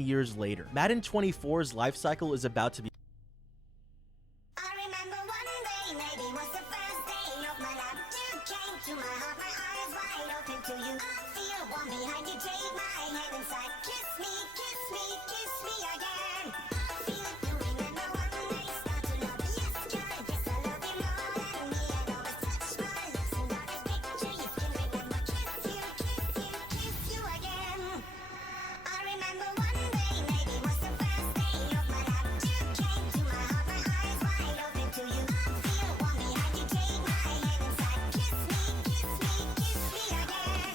years later. Madden 24's life cycle is about to be I remember one day, maybe was the first day of my life. You came to my heart, my eyes wide open to you. I feel warm behind you, take my hand inside. Kiss me, kiss me, kiss me again. I feel it, you remember one day, start to love you. Yes, girl, guess I love you more than me. And always touch my lips and got this picture. You can remember, kiss you, kiss you, kiss you again. I remember one day, maybe was the first day of my life. You came to my heart, my eyes wide open to you. I feel warm behind you, take my hand inside. Kiss me, kiss me, kiss me again.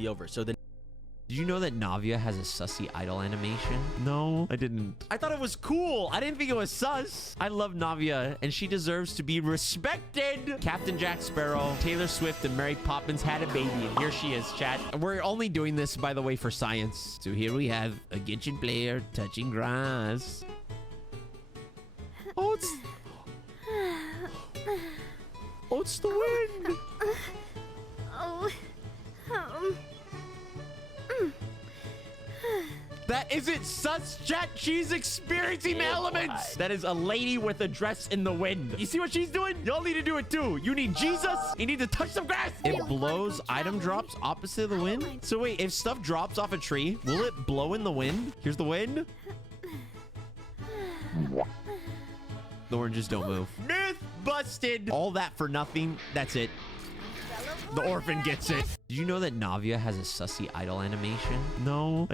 be over. So then Did you know that Navia has a sussy idol animation? No, I didn't. I thought it was cool. I didn't think it was sus. I love Navia, and she deserves to be respected. Captain Jack Sparrow, Taylor Swift, and Mary Poppins had a baby, and here she is, chat. And we're only doing this, by the way, for science. So here we have a Genshin player touching grass. Oh, it's the wind. Oh, That isn't sus, chat. She's experiencing the elements. That is a lady with a dress in the wind. You see what she's doing? Y'all need to do it too. You need Jesus. You need to touch some grass. It blows item drops opposite of the wind. So wait, if stuff drops off a tree, will it blow in the wind? Here's the wind. The oranges don't move. Myth busted. All that for nothing. That's it. The orphan gets it. Did you know that Navia has a sussy idol animation? No.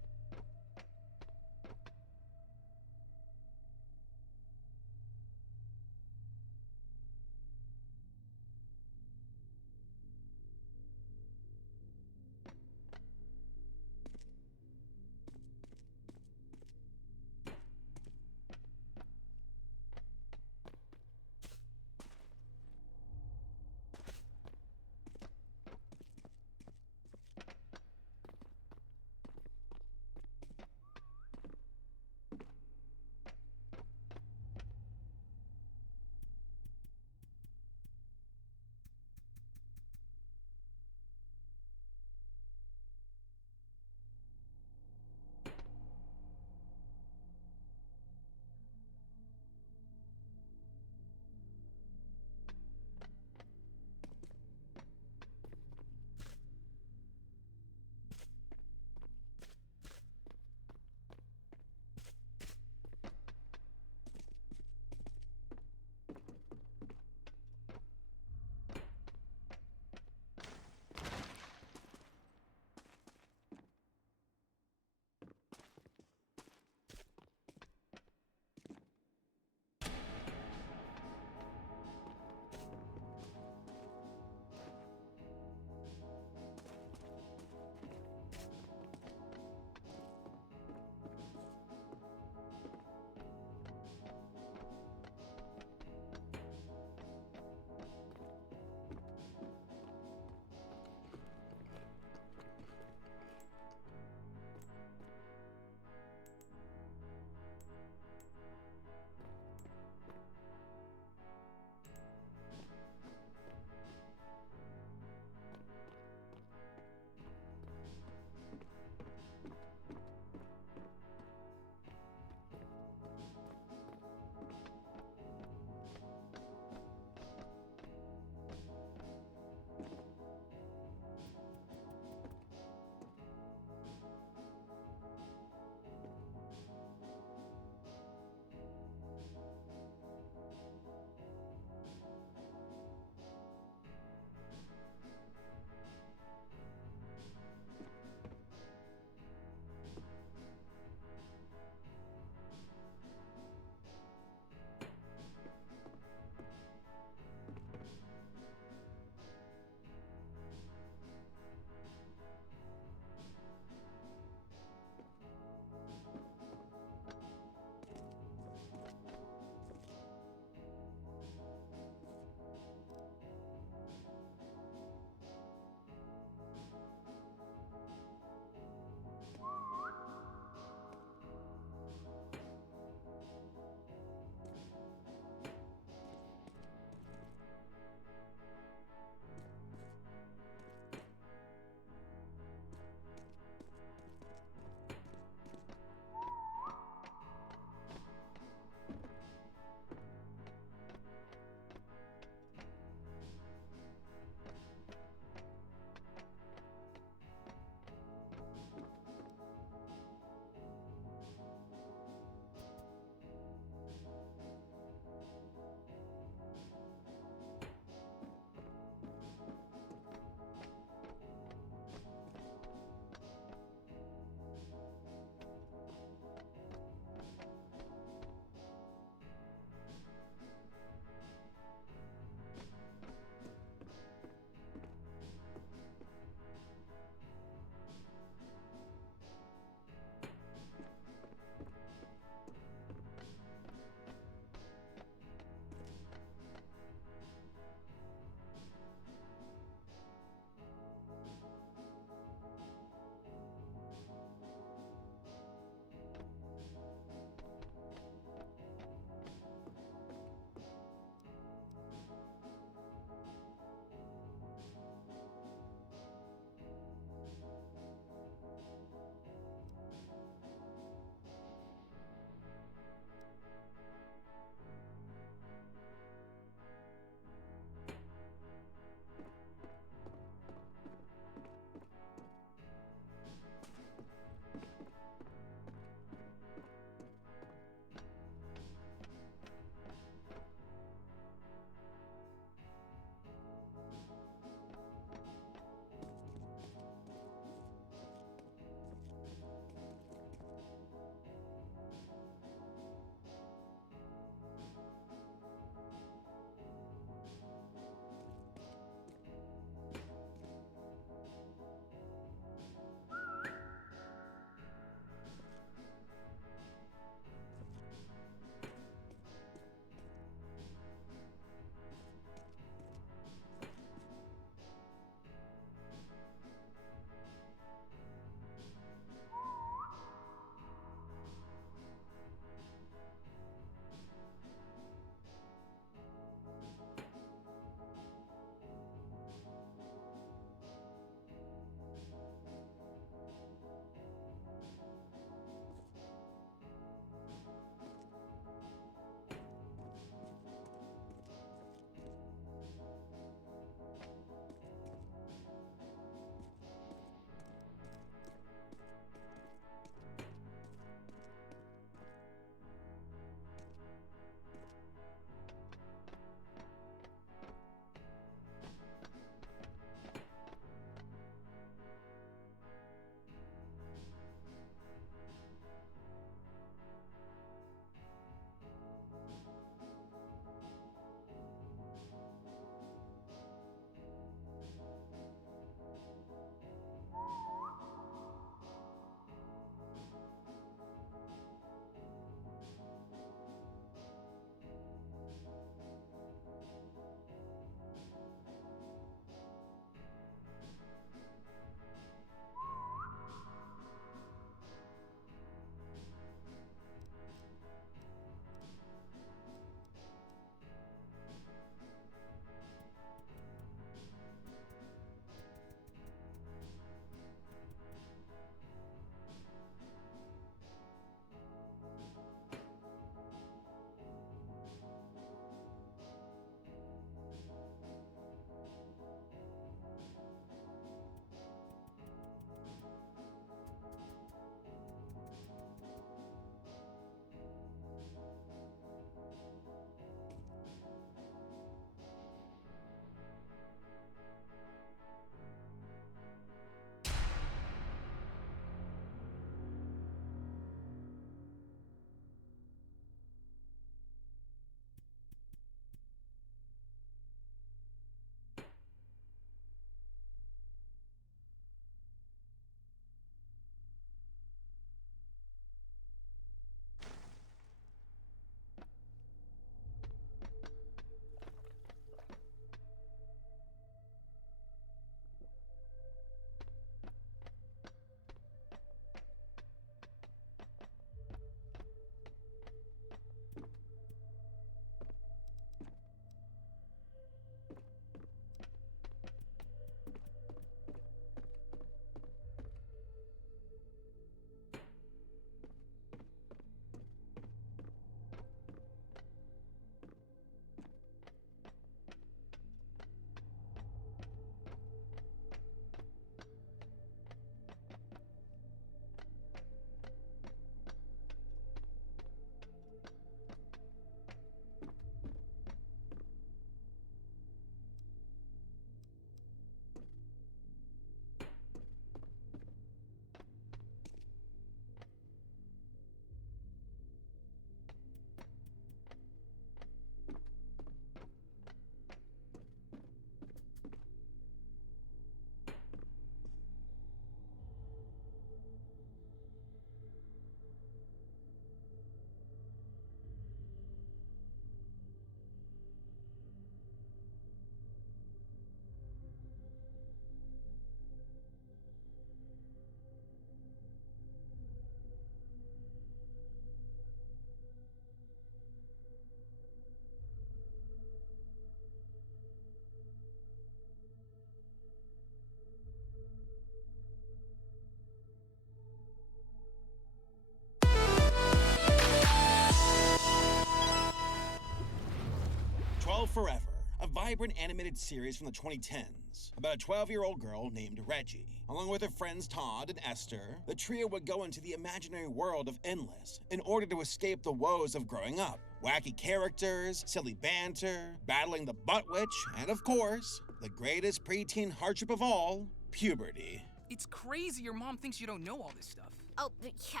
12 Forever, a vibrant animated series from the 2010s about a 12-year-old girl named Reggie. Along with her friends Todd and Esther, the trio would go into the imaginary world of Endless in order to escape the woes of growing up. Wacky characters, silly banter, battling the butt witch, and of course, the greatest preteen hardship of all, puberty. It's crazy your mom thinks you don't know all this stuff. Oh, but yeah,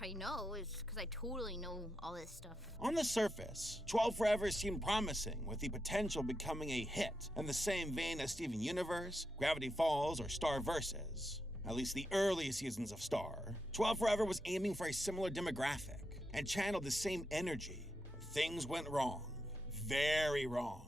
I know. It's because I totally know all this stuff. On the surface, 12 Forever seemed promising, with the potential becoming a hit in the same vein as Steven Universe, Gravity Falls, or Star Versus. At least the early seasons of Star. 12 Forever was aiming for a similar demographic and channeled the same energy. Things went wrong. Very wrong.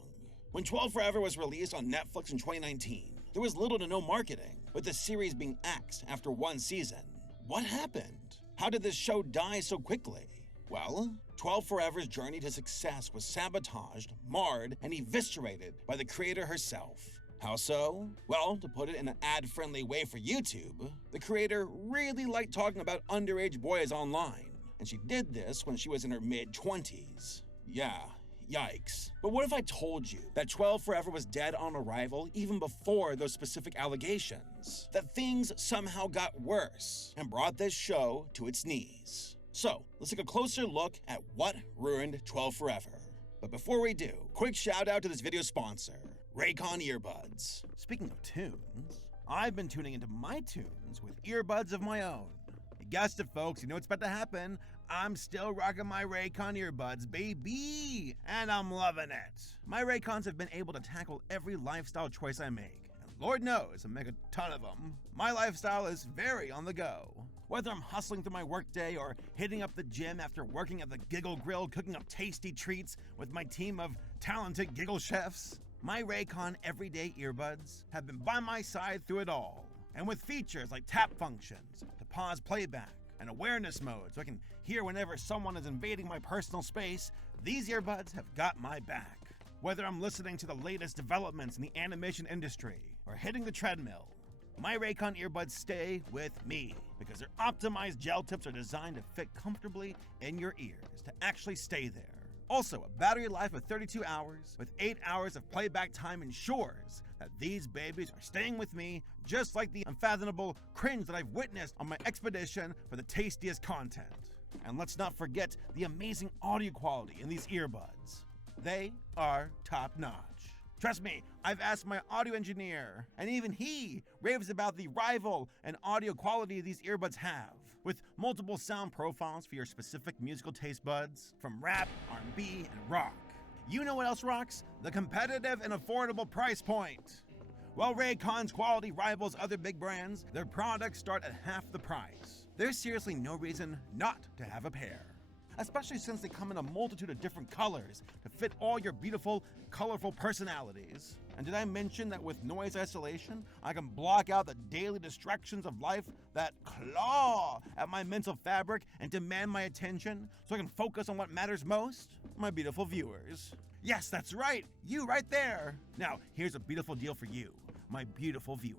When 12 Forever was released on Netflix in 2019, there was little to no marketing, with the series being axed after one season. What happened? How did this show die so quickly? Well, 12 Forever's journey to success was sabotaged, marred, and eviscerated by the creator herself. How so? Well, to put it in an ad-friendly way for YouTube, the creator really liked talking about underage boys online, and she did this when she was in her mid-20s. Yeah. Yikes. But what if I told you that 12 Forever was dead on arrival even before those specific allegations? That things somehow got worse and brought this show to its knees. So, let's take a closer look at what ruined 12 Forever. But before we do, quick shout out to this video sponsor, Raycon Earbuds. Speaking of tunes, I've been tuning into my tunes with earbuds of my own. You guessed it, folks, you know what's about to happen. I'm still rocking my Raycon earbuds, baby, and I'm loving it. My Raycons have been able to tackle every lifestyle choice I make, and Lord knows I make a ton of them. My lifestyle is very on the go. Whether I'm hustling through my workday or hitting up the gym after working at the Giggle Grill cooking up tasty treats with my team of talented giggle chefs, my Raycon everyday earbuds have been by my side through it all. And with features like tap functions to pause playback, and awareness mode so I can hear whenever someone is invading my personal space, these earbuds have got my back. Whether I'm listening to the latest developments in the animation industry or hitting the treadmill, my Raycon earbuds stay with me because their optimized gel tips are designed to fit comfortably in your ears to actually stay there. Also, a battery life of 32 hours with 8 hours of playback time ensures that these babies are staying with me, just like the unfathomable cringe that I've witnessed on my expedition for the tastiest content. And let's not forget the amazing audio quality in these earbuds. They are top notch. Trust me, I've asked my audio engineer, and even he raves about the rival and audio quality these earbuds have, with multiple sound profiles for your specific musical taste buds, from rap, R&B, and rock. You know what else rocks? The competitive and affordable price point. While Raycon's quality rivals other big brands, their products start at half the price. There's seriously no reason not to have a pair, especially since they come in a multitude of different colors to fit all your beautiful, colorful personalities. And did I mention that with noise isolation, I can block out the daily distractions of life that claw at my mental fabric and demand my attention so I can focus on what matters most? My beautiful viewers. Yes, that's right, you right there. Now, here's a beautiful deal for you, my beautiful viewer.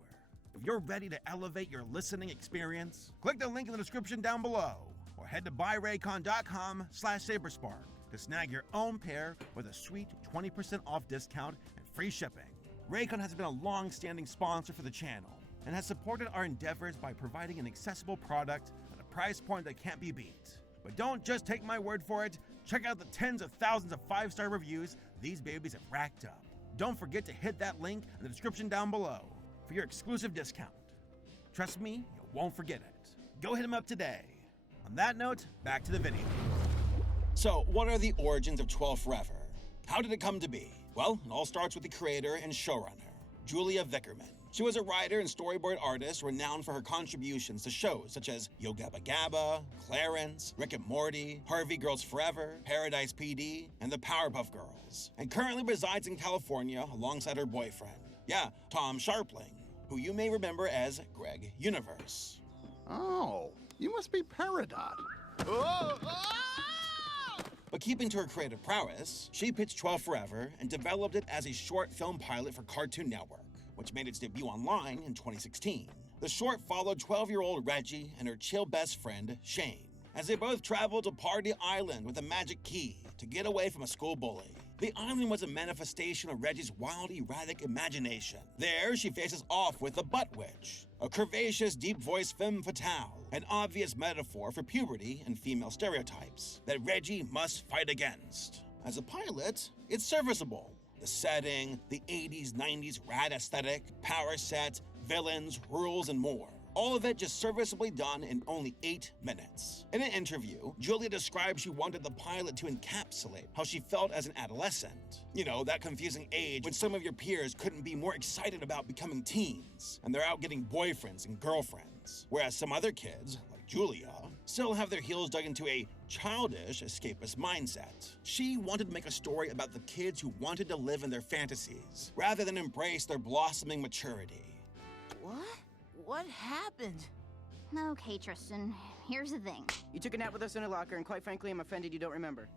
If you're ready to elevate your listening experience, click the link in the description down below, or head to buyraycon.com/saberspark to snag your own pair with a sweet 20% off discount and free shipping. Raycon has been a long-standing sponsor for the channel and has supported our endeavors by providing an accessible product at a price point that can't be beat. But don't just take my word for it. Check out the tens of thousands of 5-star reviews these babies have racked up. Don't forget to hit that link in the description down below for your exclusive discount. Trust me, you won't forget it. Go hit them up today. On that note, back to the video. So, what are the origins of 12 Forever? How did it come to be? Well, it all starts with the creator and showrunner, Julia Vickerman. She was a writer and storyboard artist renowned for her contributions to shows such as Yo Gabba Gabba, Clarence, Rick and Morty, Harvey Girls Forever, Paradise PD, and the Powerpuff Girls, and currently resides in California alongside her boyfriend. Yeah, Tom Sharpling, who you may remember as Greg Universe. Oh, you must be Peridot. But keeping to her creative prowess, she pitched 12 Forever and developed it as a short film pilot for Cartoon Network, which made its debut online in 2016. The short followed 12-year-old Reggie and her chill best friend, Shane, as they both traveled to Party Island with a magic key to get away from a school bully. The island was a manifestation of Reggie's wild, erratic imagination. There, she faces off with the Butt Witch, a curvaceous, deep-voiced femme fatale, an obvious metaphor for puberty and female stereotypes that Reggie must fight against. As a pilot, it's serviceable. The setting, the 80s, 90s rad aesthetic, power set, villains, rules, and more. All of it just serviceably done in only 8 minutes. In an interview, Julia described she wanted the pilot to encapsulate how she felt as an adolescent. You know, that confusing age when some of your peers couldn't be more excited about becoming teens, and they're out getting boyfriends and girlfriends, whereas some other kids, like Julia, still have their heels dug into a childish, escapist mindset. She wanted to make a story about the kids who wanted to live in their fantasies, rather than embrace their blossoming maturity. What? What happened? Okay, Tristan, here's the thing. You took a nap with us in a locker, and quite frankly, I'm offended you don't remember.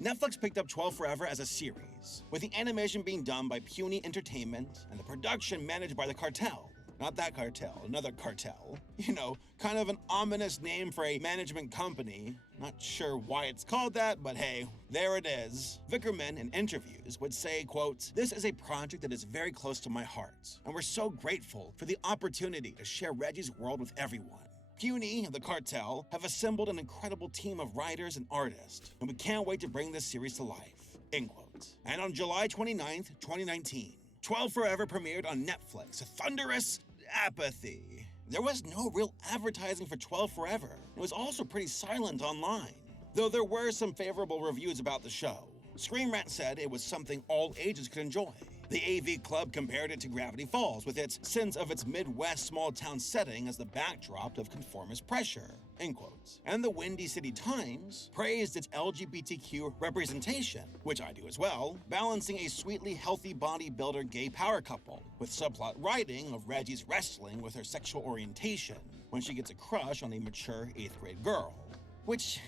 Netflix picked up 12 Forever as a series, with the animation being done by Puny Entertainment and the production managed by the Cartel. Not that cartel, another cartel. You know, kind of an ominous name for a management company. Not sure why it's called that, but hey, there it is. Vickerman, in interviews, would say, quote, "This is a project that is very close to my heart, and we're so grateful for the opportunity to share Reggie's world with everyone. Puny and the Cartel have assembled an incredible team of writers and artists, and we can't wait to bring this series to life," end quote. And on July 29th, 2019, 12 Forever premiered on Netflix, thunderous apathy. There was no real advertising for 12 Forever. It was also pretty silent online, though there were some favorable reviews about the show. Screen Rant said it was something all ages could enjoy. The AV Club compared it to Gravity Falls, with its sense of its Midwest small-town setting as the backdrop of conformist pressure, end quotes. And the Windy City Times praised its LGBTQ representation, which I do as well, balancing a sweetly healthy bodybuilder gay power couple, with subplot writing of Reggie's wrestling with her sexual orientation when she gets a crush on a mature 8th grade girl. Which,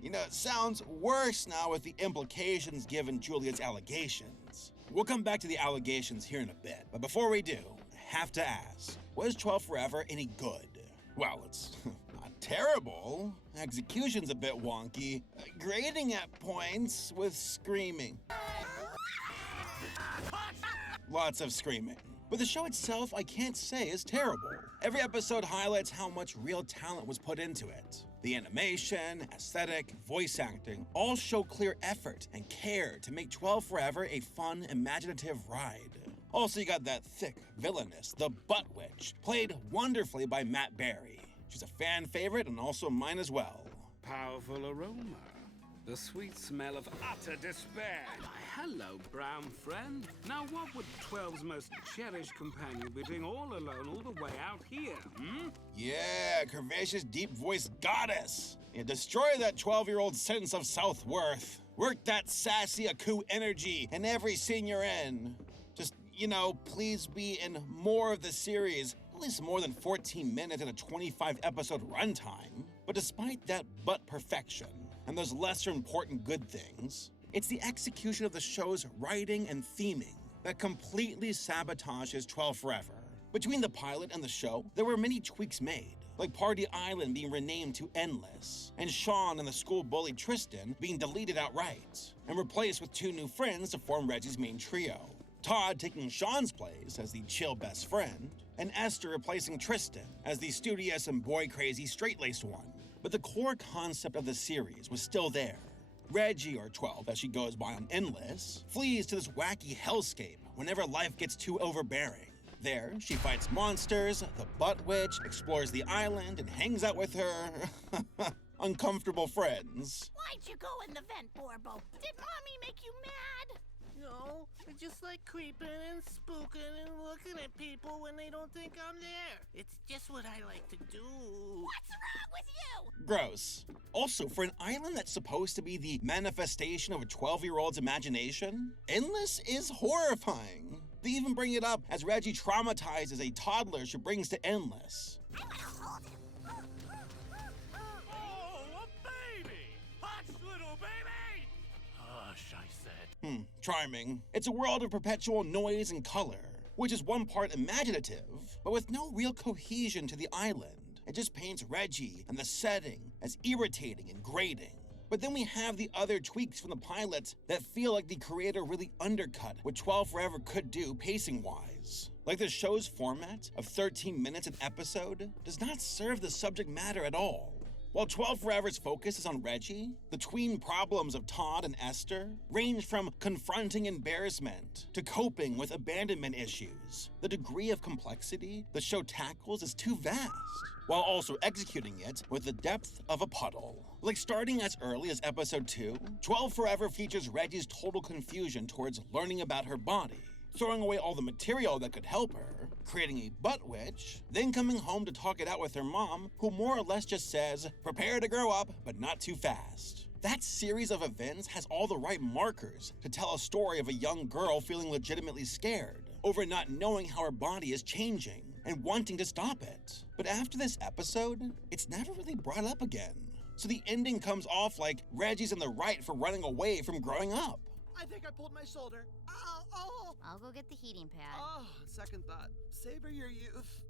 you know, it sounds worse now with the implications given Julia's allegations. We'll come back to the allegations here in a bit, but before we do, I have to ask, was 12 Forever any good? Well, it's not terrible. Execution's a bit wonky. Grading at points with screaming. Lots of screaming. But the show itself, I can't say is terrible. Every episode highlights how much real talent was put into it. The animation, aesthetic, voice acting all show clear effort and care to make 12 Forever a fun, imaginative ride. Also, you got that thick villainess, the Butt Witch, played wonderfully by Matt Berry. She's a fan favorite and also mine as well. Powerful aroma. The sweet smell of utter despair. Hello, brown friend. Now what would 12's most cherished companion be doing all alone all the way out here, hmm? Yeah, curvaceous deep-voiced goddess. Yeah, destroy that 12-year-old sense of self-worth. Work that sassy Aku energy in every scene you're in. Just, you know, please be in more of the series. At least more than 14 minutes in a 25-episode runtime. But despite that butt perfection, and those lesser important good things, it's the execution of the show's writing and theming that completely sabotages 12 Forever. Between the pilot and the show, there were many tweaks made, like Party Island being renamed to Endless, and Sean and the school bully Tristan being deleted outright, and replaced with 2 new friends to form Reggie's main trio. Todd taking Sean's place as the chill best friend, and Esther replacing Tristan as the studious and boy-crazy straight-laced one. But the core concept of the series was still there. Reggie, or 12 as she goes by on Endless, flees to this wacky hellscape whenever life gets too overbearing. There, she fights monsters, the Butt Witch, explores the island, and hangs out with her uncomfortable friends. Why'd you go in the vent, Borbo? Did Mommy make you mad? No, I just like creeping and spooking and looking at people when they don't think I'm there. It's just what I like to do. What's wrong with you? Gross. Also, for an island that's supposed to be the manifestation of a 12-year-old's imagination, Endless is horrifying. They even bring it up as Reggie traumatizes a toddler she brings to Endless. I wanna hold him. Oh, a baby! Hush, little baby! Hush, I said. Charming. It's a world of perpetual noise and color, which is one part imaginative, but with no real cohesion to the island. It just paints Reggie and the setting as irritating and grating. But then we have the other tweaks from the pilot that feel like the creator really undercut what 12 Forever could do pacing-wise. Like the show's format of 13 minutes an episode does not serve the subject matter at all. While 12 Forever's focus is on Reggie, the tween problems of Todd and Esther range from confronting embarrassment to coping with abandonment issues. The degree of complexity the show tackles is too vast, while also executing it with the depth of a puddle. Like starting as early as episode 2, 12 Forever features Reggie's total confusion towards learning about her body, throwing away all the material that could help her, creating a butt witch, then coming home to talk it out with her mom, who more or less just says, prepare to grow up, but not too fast. That series of events has all the right markers to tell a story of a young girl feeling legitimately scared over not knowing how her body is changing and wanting to stop it. But after this episode, it's never really brought up again. So the ending comes off like Reggie's in the right for running away from growing up. I think I pulled my shoulder. Ow, oh! I'll go get the heating pad. Oh, second thought. Savor your youth.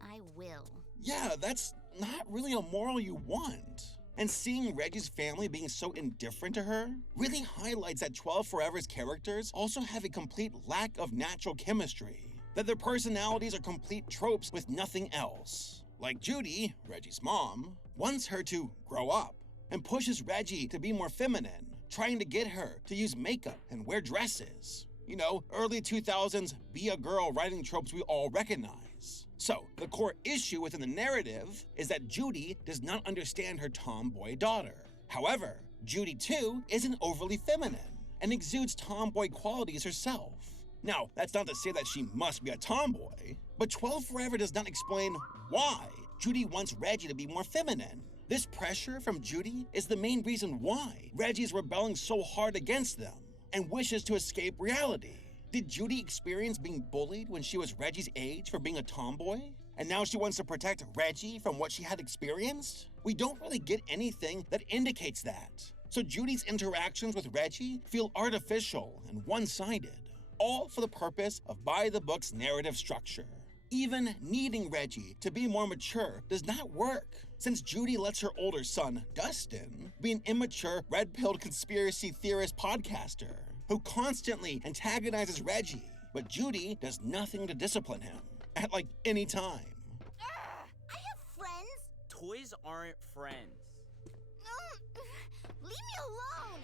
I will. Yeah, that's not really a moral you want. And seeing Reggie's family being so indifferent to her really highlights that 12 Forever's characters also have a complete lack of natural chemistry. That their personalities are complete tropes with nothing else. Like Judy, Reggie's mom, wants her to grow up and pushes Reggie to be more feminine, trying to get her to use makeup and wear dresses. You know, early 2000s be a girl writing tropes we all recognize. So, the core issue within the narrative is that Judy does not understand her tomboy daughter. However, Judy too isn't overly feminine and exudes tomboy qualities herself. Now, that's not to say that she must be a tomboy, but 12 Forever does not explain why Judy wants Reggie to be more feminine. This pressure from Judy is the main reason why Reggie is rebelling so hard against them and wishes to escape reality. Did Judy experience being bullied when she was Reggie's age for being a tomboy? And now she wants to protect Reggie from what she had experienced? We don't really get anything that indicates that. So Judy's interactions with Reggie feel artificial and one-sided, all for the purpose of by-the-book's narrative structure. Even needing Reggie to be more mature does not work, since Judy lets her older son, Dustin, be an immature, red-pilled conspiracy theorist podcaster who constantly antagonizes Reggie, but Judy does nothing to discipline him at any time. I have friends. Toys aren't friends. Leave me alone.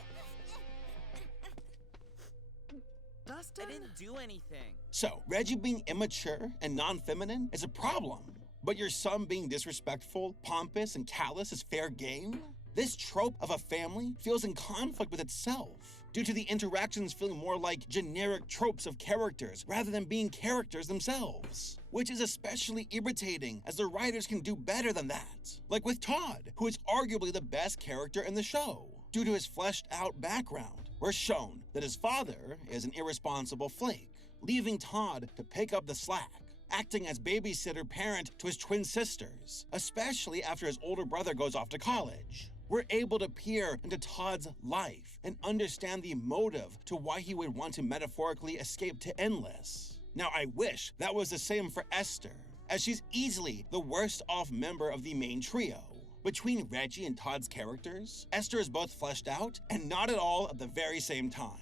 Dustin? I didn't do anything. So, Reggie being immature and non-feminine is a problem, but your son being disrespectful, pompous, and callous is fair game? This trope of a family feels in conflict with itself, due to the interactions feeling more like generic tropes of characters rather than being characters themselves. Which is especially irritating, as the writers can do better than that. Like with Todd, who is arguably the best character in the show, due to his fleshed out background. We're shown that his father is an irresponsible flake, leaving Todd to pick up the slack, acting as babysitter parent to his twin sisters, especially after his older brother goes off to college. We're able to peer into Todd's life and understand the motive to why he would want to metaphorically escape to Endless. Now, I wish that was the same for Esther, as she's easily the worst off member of the main trio. Between Reggie and Todd's characters, Esther is both fleshed out and not at all at the very same time.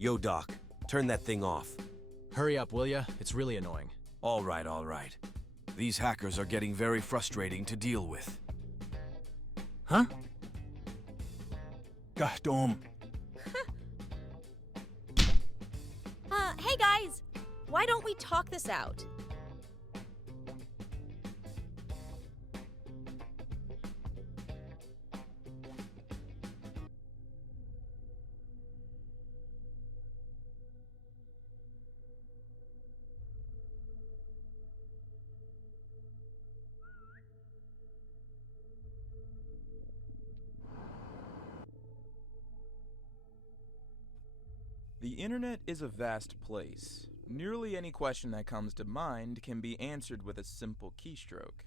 Yo, Doc, turn that thing off. Hurry up, will ya? It's really annoying. All right, all right. These hackers are getting very frustrating to deal with. Huh? God damn. Hey guys! Why don't we talk this out? The internet is a vast place. Nearly any question that comes to mind can be answered with a simple keystroke.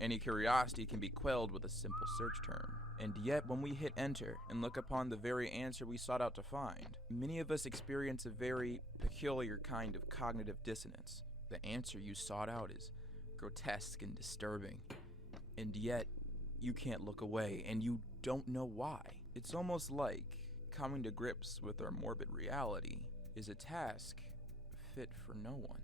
Any curiosity can be quelled with a simple search term. And yet, when we hit enter and look upon the very answer we sought out to find, many of us experience a very peculiar kind of cognitive dissonance. The answer you sought out is grotesque and disturbing. And yet, you can't look away, and you don't know why. It's almost like coming to grips with our morbid reality is a task fit for no one.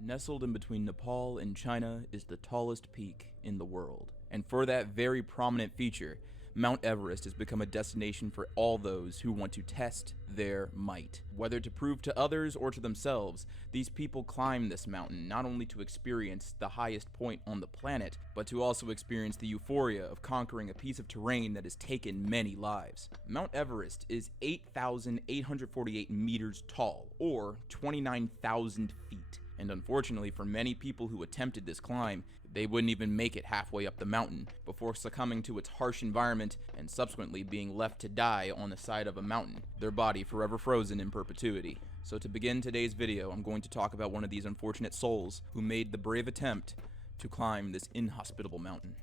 Nestled in between Nepal and China is the tallest peak in the world. And for that very prominent feature, Mount Everest has become a destination for all those who want to test their might. Whether to prove to others or to themselves, these people climb this mountain not only to experience the highest point on the planet, but to also experience the euphoria of conquering a piece of terrain that has taken many lives. Mount Everest is 8,848 meters tall, or 29,000 feet. And unfortunately for many people who attempted this climb, they wouldn't even make it halfway up the mountain before succumbing to its harsh environment and subsequently being left to die on the side of a mountain, their body forever frozen in perpetuity. So to begin today's video, I'm going to talk about one of these unfortunate souls who made the brave attempt to climb this inhospitable mountain.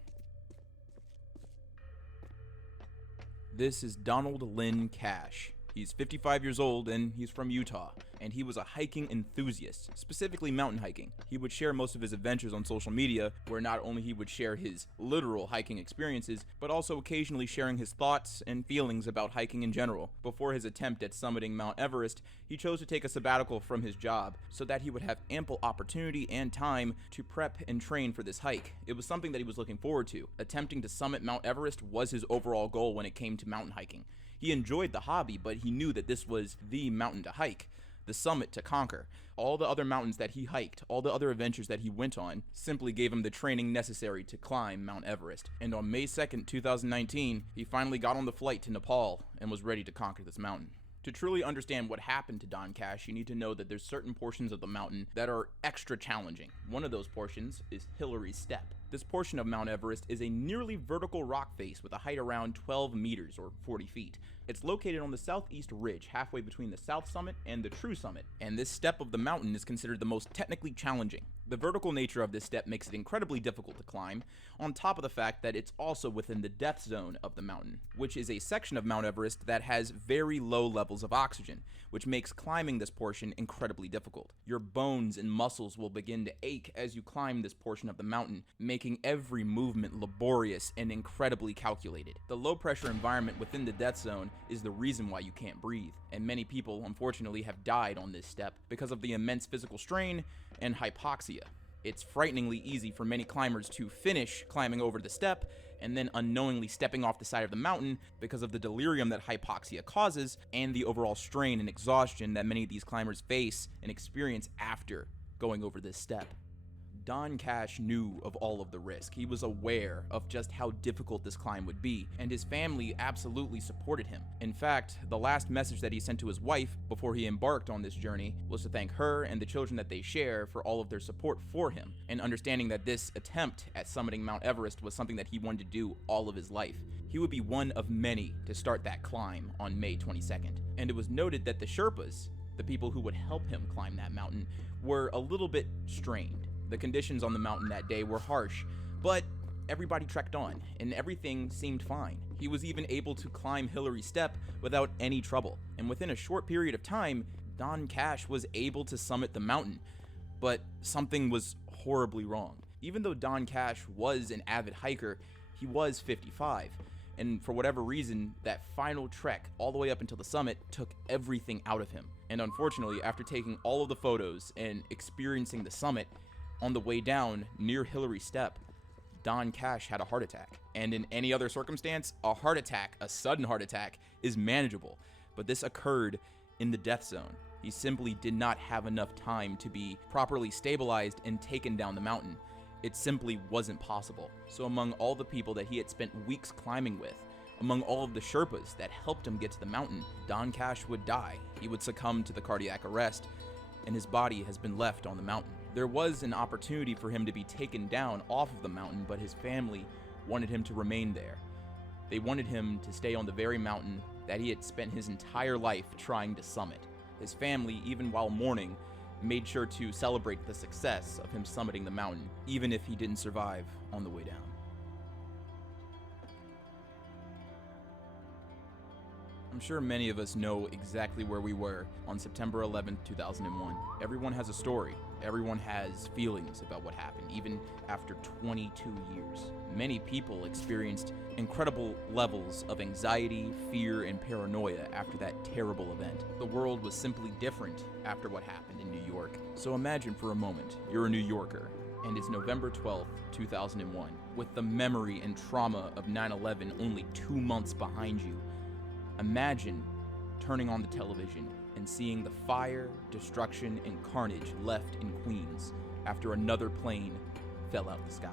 This is Donald Lynn Cash. He's 55 years old and he's from Utah, and he was a hiking enthusiast, specifically mountain hiking. He would share most of his adventures on social media, where not only he would share his literal hiking experiences, but also occasionally sharing his thoughts and feelings about hiking in general. Before his attempt at summiting Mount Everest, he chose to take a sabbatical from his job so that he would have ample opportunity and time to prep and train for this hike. It was something that he was looking forward to. Attempting to summit Mount Everest was his overall goal when it came to mountain hiking. He enjoyed the hobby, but he knew that this was the mountain to hike, the summit to conquer. All the other mountains that he hiked, all the other adventures that he went on, simply gave him the training necessary to climb Mount Everest. And on May 2nd, 2019, he finally got on the flight to Nepal and was ready to conquer this mountain. To truly understand what happened to Don Cash, you need to know that there's certain portions of the mountain that are extra challenging. One of those portions is Hillary's Step. This portion of Mount Everest is a nearly vertical rock face with a height around 12 meters or 40 feet. It's located on the southeast ridge, halfway between the south summit and the true summit, and this step of the mountain is considered the most technically challenging. The vertical nature of this step makes it incredibly difficult to climb, on top of the fact that it's also within the death zone of the mountain, which is a section of Mount Everest that has very low levels of oxygen, which makes climbing this portion incredibly difficult. Your bones and muscles will begin to ache as you climb this portion of the mountain, making every movement laborious and incredibly calculated. The low pressure environment within the death zone is the reason why you can't breathe, and many people unfortunately have died on this step because of the immense physical strain and hypoxia. It's frighteningly easy for many climbers to finish climbing over the step and then unknowingly stepping off the side of the mountain because of the delirium that hypoxia causes and the overall strain and exhaustion that many of these climbers face and experience after going over this step. Don Cash knew of all of the risk. He was aware of just how difficult this climb would be, and his family absolutely supported him. In fact, the last message that he sent to his wife before he embarked on this journey was to thank her and the children that they share for all of their support for him, and understanding that this attempt at summiting Mount Everest was something that he wanted to do all of his life. He would be one of many to start that climb on May 22nd, and it was noted that the Sherpas, the people who would help him climb that mountain, were a little bit strained. The conditions on the mountain that day were harsh, but everybody trekked on, and everything seemed fine. He was even able to climb Hillary's Step without any trouble, and within a short period of time, Don Cash was able to summit the mountain. But something was horribly wrong. Even though Don Cash was an avid hiker, he was 55. And for whatever reason, that final trek all the way up until the summit took everything out of him. And unfortunately, after taking all of the photos and experiencing the summit, on the way down near Hillary Step, Don Cash had a heart attack. And in any other circumstance, a heart attack, a sudden heart attack, is manageable. But this occurred in the death zone. He simply did not have enough time to be properly stabilized and taken down the mountain. It simply wasn't possible. So among all the people that he had spent weeks climbing with, among all of the Sherpas that helped him get to the mountain, Don Cash would die. He would succumb to the cardiac arrest, and his body has been left on the mountain. There was an opportunity for him to be taken down off of the mountain, but his family wanted him to remain there. They wanted him to stay on the very mountain that he had spent his entire life trying to summit. His family, even while mourning, made sure to celebrate the success of him summiting the mountain, even if he didn't survive on the way down. I'm sure many of us know exactly where we were on September 11th, 2001. Everyone has a story. Everyone has feelings about what happened, even after 22 years. Many people experienced incredible levels of anxiety, fear, and paranoia after that terrible event. The world was simply different after what happened in New York. So imagine for a moment, you're a New Yorker, and it's November 12th, 2001. With the memory and trauma of 9/11 only 2 months behind you, imagine turning on the television and seeing the fire, destruction, and carnage left in Queens after another plane fell out of the sky.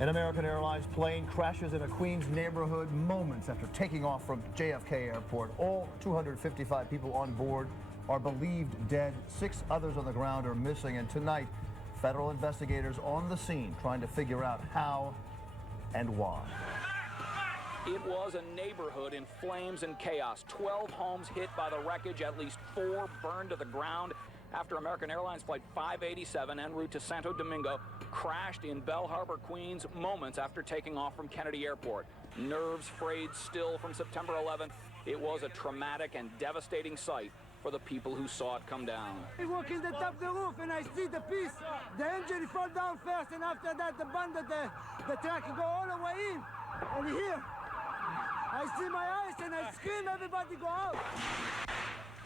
An American Airlines plane crashes in a Queens neighborhood moments after taking off from JFK Airport. All 255 people on board are believed dead. 6 others on the ground are missing. And tonight, federal investigators on the scene trying to figure out how and why. It was a neighborhood in flames and chaos. 12 homes hit by the wreckage, at least 4 burned to the ground after American Airlines Flight 587 en route to Santo Domingo crashed in Bell Harbor, Queens, moments after taking off from Kennedy Airport. Nerves frayed still from September 11th. It was a traumatic and devastating sight for the people who saw it come down. I walk in the top of the roof and I see the piece. The engine fall down first, and after that the band of the track go all the way in. And here, I see my eyes and I scream, everybody go out.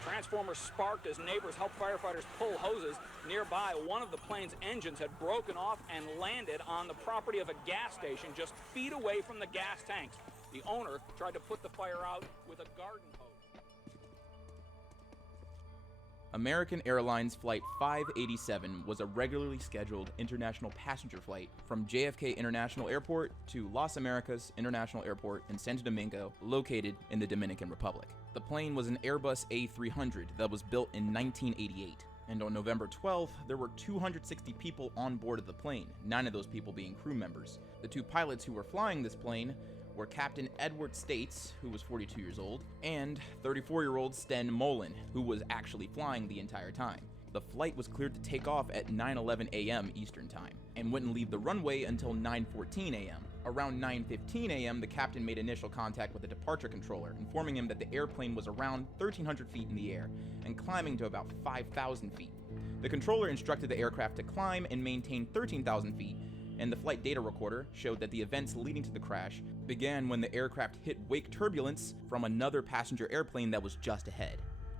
Transformers sparked as neighbors helped firefighters pull hoses. Nearby, one of the plane's engines had broken off and landed on the property of a gas station just feet away from the gas tanks. The owner tried to put the fire out with a garden hose. American Airlines Flight 587 was a regularly scheduled international passenger flight from JFK International Airport to Las Americas International Airport in Santo Domingo, located in the Dominican Republic. The plane was an Airbus A300 that was built in 1988. And on November 12th, there were 260 people on board of the plane, 9 of those people being crew members. The 2 pilots who were flying this plane were Captain Edward States, who was 42 years old, and 34-year-old Sten Mullen, who was actually flying the entire time. The flight was cleared to take off at 9:11 a.m. Eastern Time, and wouldn't leave the runway until 9:14 a.m. Around 9:15 a.m., the captain made initial contact with the departure controller, informing him that the airplane was around 1,300 feet in the air, and climbing to about 5,000 feet. The controller instructed the aircraft to climb and maintain 13,000 feet, and the flight data recorder showed that the events leading to the crash began when the aircraft hit wake turbulence from another passenger airplane that was just ahead.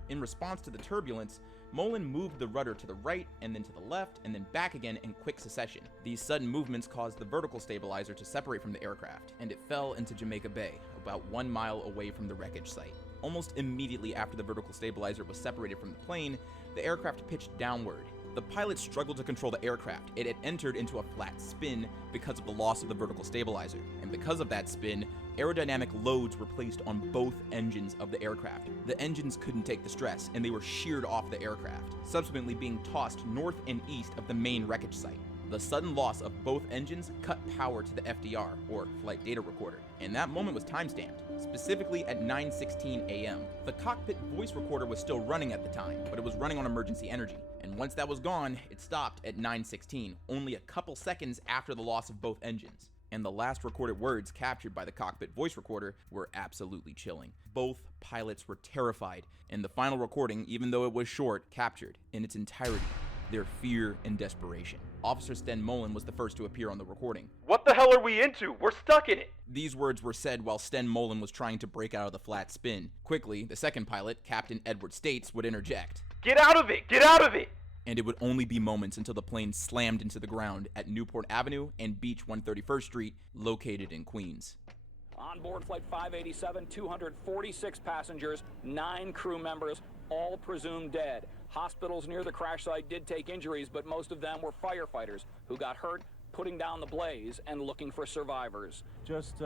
In response to the turbulence, Mullen moved the rudder to the right and then to the left and then back again in quick succession. These sudden movements caused the vertical stabilizer to separate from the aircraft, and it fell into Jamaica Bay, about 1 mile away from the wreckage site. Almost immediately after the vertical stabilizer was separated from the plane, the aircraft pitched downward. The pilot struggled to control the aircraft. It had entered into a flat spin because of the loss of the vertical stabilizer. And because of that spin, aerodynamic loads were placed on both engines of the aircraft. The engines couldn't take the stress, and they were sheared off the aircraft, subsequently being tossed north and east of the main wreckage site. The sudden loss of both engines cut power to the FDR, or flight data recorder, and that moment was timestamped, specifically at 9:16 a.m. The cockpit voice recorder was still running at the time, but it was running on emergency energy, and once that was gone, it stopped at 9:16, only a couple seconds after the loss of both engines. And the last recorded words captured by the cockpit voice recorder were absolutely chilling. Both pilots were terrified, and the final recording, even though it was short, captured in its entirety their fear and desperation. Officer Sten Mullen was the first to appear on the recording. "What the hell are we into? We're stuck in it!" These words were said while Sten Mullen was trying to break out of the flat spin. Quickly, the second pilot, Captain Edward States, would interject. "Get out of it! Get out of it!" And it would only be moments until the plane slammed into the ground at Newport Avenue and Beach 131st Street, located in Queens. On board Flight 587, 246 passengers, 9 crew members, all presumed dead. Hospitals near the crash site did take injuries, but most of them were firefighters who got hurt putting down the blaze and looking for survivors. Just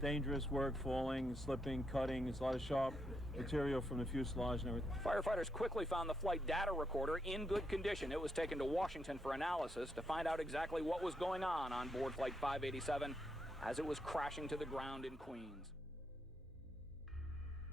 dangerous work, falling, slipping, cutting. It's a lot of sharp material from the fuselage and everything. Firefighters quickly found the flight data recorder in good condition. It was taken to Washington for analysis to find out exactly what was going on board Flight 587 as it was crashing to the ground in Queens.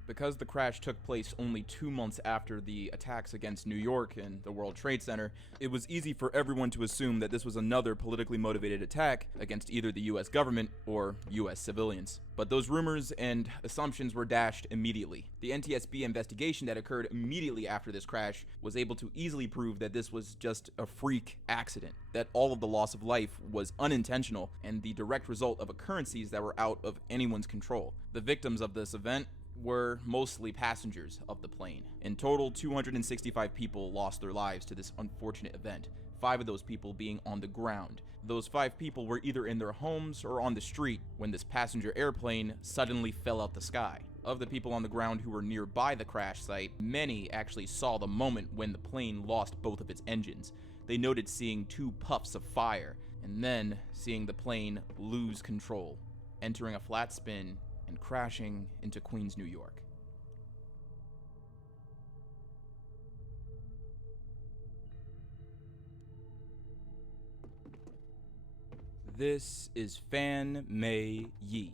Because the crash took place only 2 months after the attacks against New York and the World Trade Center, it was easy for everyone to assume that this was another politically motivated attack against either the US government or US civilians. But those rumors and assumptions were dashed immediately. The NTSB investigation that occurred immediately after this crash was able to easily prove that this was just a freak accident, that all of the loss of life was unintentional and the direct result of occurrences that were out of anyone's control. The victims of this event were mostly passengers of the plane. In total, 265 people lost their lives to this unfortunate event, 5 of those people being on the ground. Those 5 people were either in their homes or on the street when this passenger airplane suddenly fell out the sky. Of the people on the ground who were nearby the crash site, many actually saw the moment when the plane lost both of its engines. They noted seeing 2 puffs of fire, and then seeing the plane lose control, entering a flat spin and crashing into Queens, New York. This is Fan Mei Yi.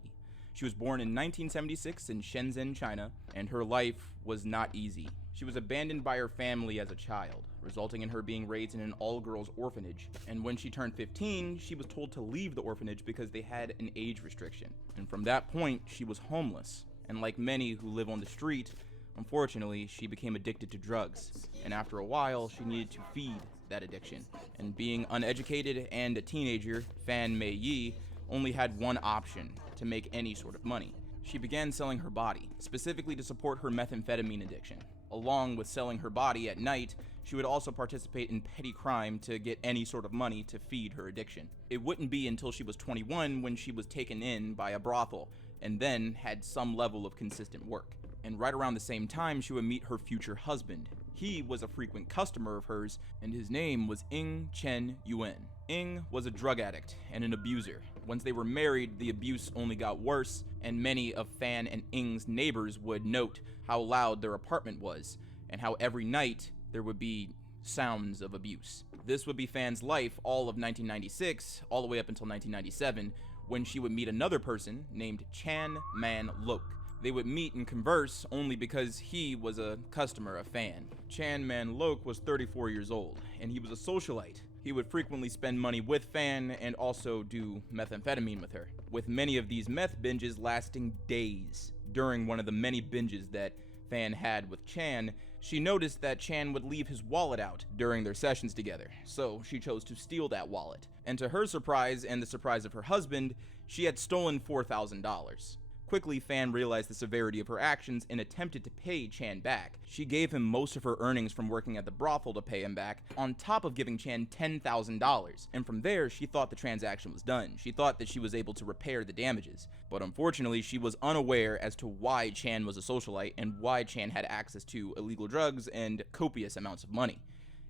She was born in 1976 in Shenzhen, China, and her life was not easy. She was abandoned by her family as a child, resulting in her being raised in an all-girls orphanage. And when she turned 15, she was told to leave the orphanage because they had an age restriction. And from that point, she was homeless. And like many who live on the street, unfortunately, she became addicted to drugs. And after a while, she needed to feed that addiction. And being uneducated and a teenager, Fan Mei Yi only had one option to make any sort of money. She began selling her body, specifically to support her methamphetamine addiction. Along with selling her body at night, she would also participate in petty crime to get any sort of money to feed her addiction. It wouldn't be until she was 21 when she was taken in by a brothel, and then had some level of consistent work. And right around the same time, she would meet her future husband. He was a frequent customer of hers, and his name was Ng Chen Yuen. Ng was a drug addict and an abuser. Once they were married, the abuse only got worse, and many of Fan and Ng's neighbors would note how loud their apartment was, and how every night there would be sounds of abuse. This would be Fan's life all of 1996, all the way up until 1997, when she would meet another person named Chan Man Lok. They would meet and converse only because he was a customer of Fan. Chan Man Lok was 34 years old, and he was a socialite. He would frequently spend money with Fan and also do methamphetamine with her, with many of these meth binges lasting days. During one of the many binges that Fan had with Chan, she noticed that Chan would leave his wallet out during their sessions together, so she chose to steal that wallet. And to her surprise and the surprise of her husband, she had stolen $4,000. Quickly, Fan realized the severity of her actions and attempted to pay Chan back. She gave him most of her earnings from working at the brothel to pay him back, on top of giving Chan $10,000. And from there, she thought the transaction was done. She thought that she was able to repair the damages. But unfortunately, she was unaware as to why Chan was a socialite and why Chan had access to illegal drugs and copious amounts of money.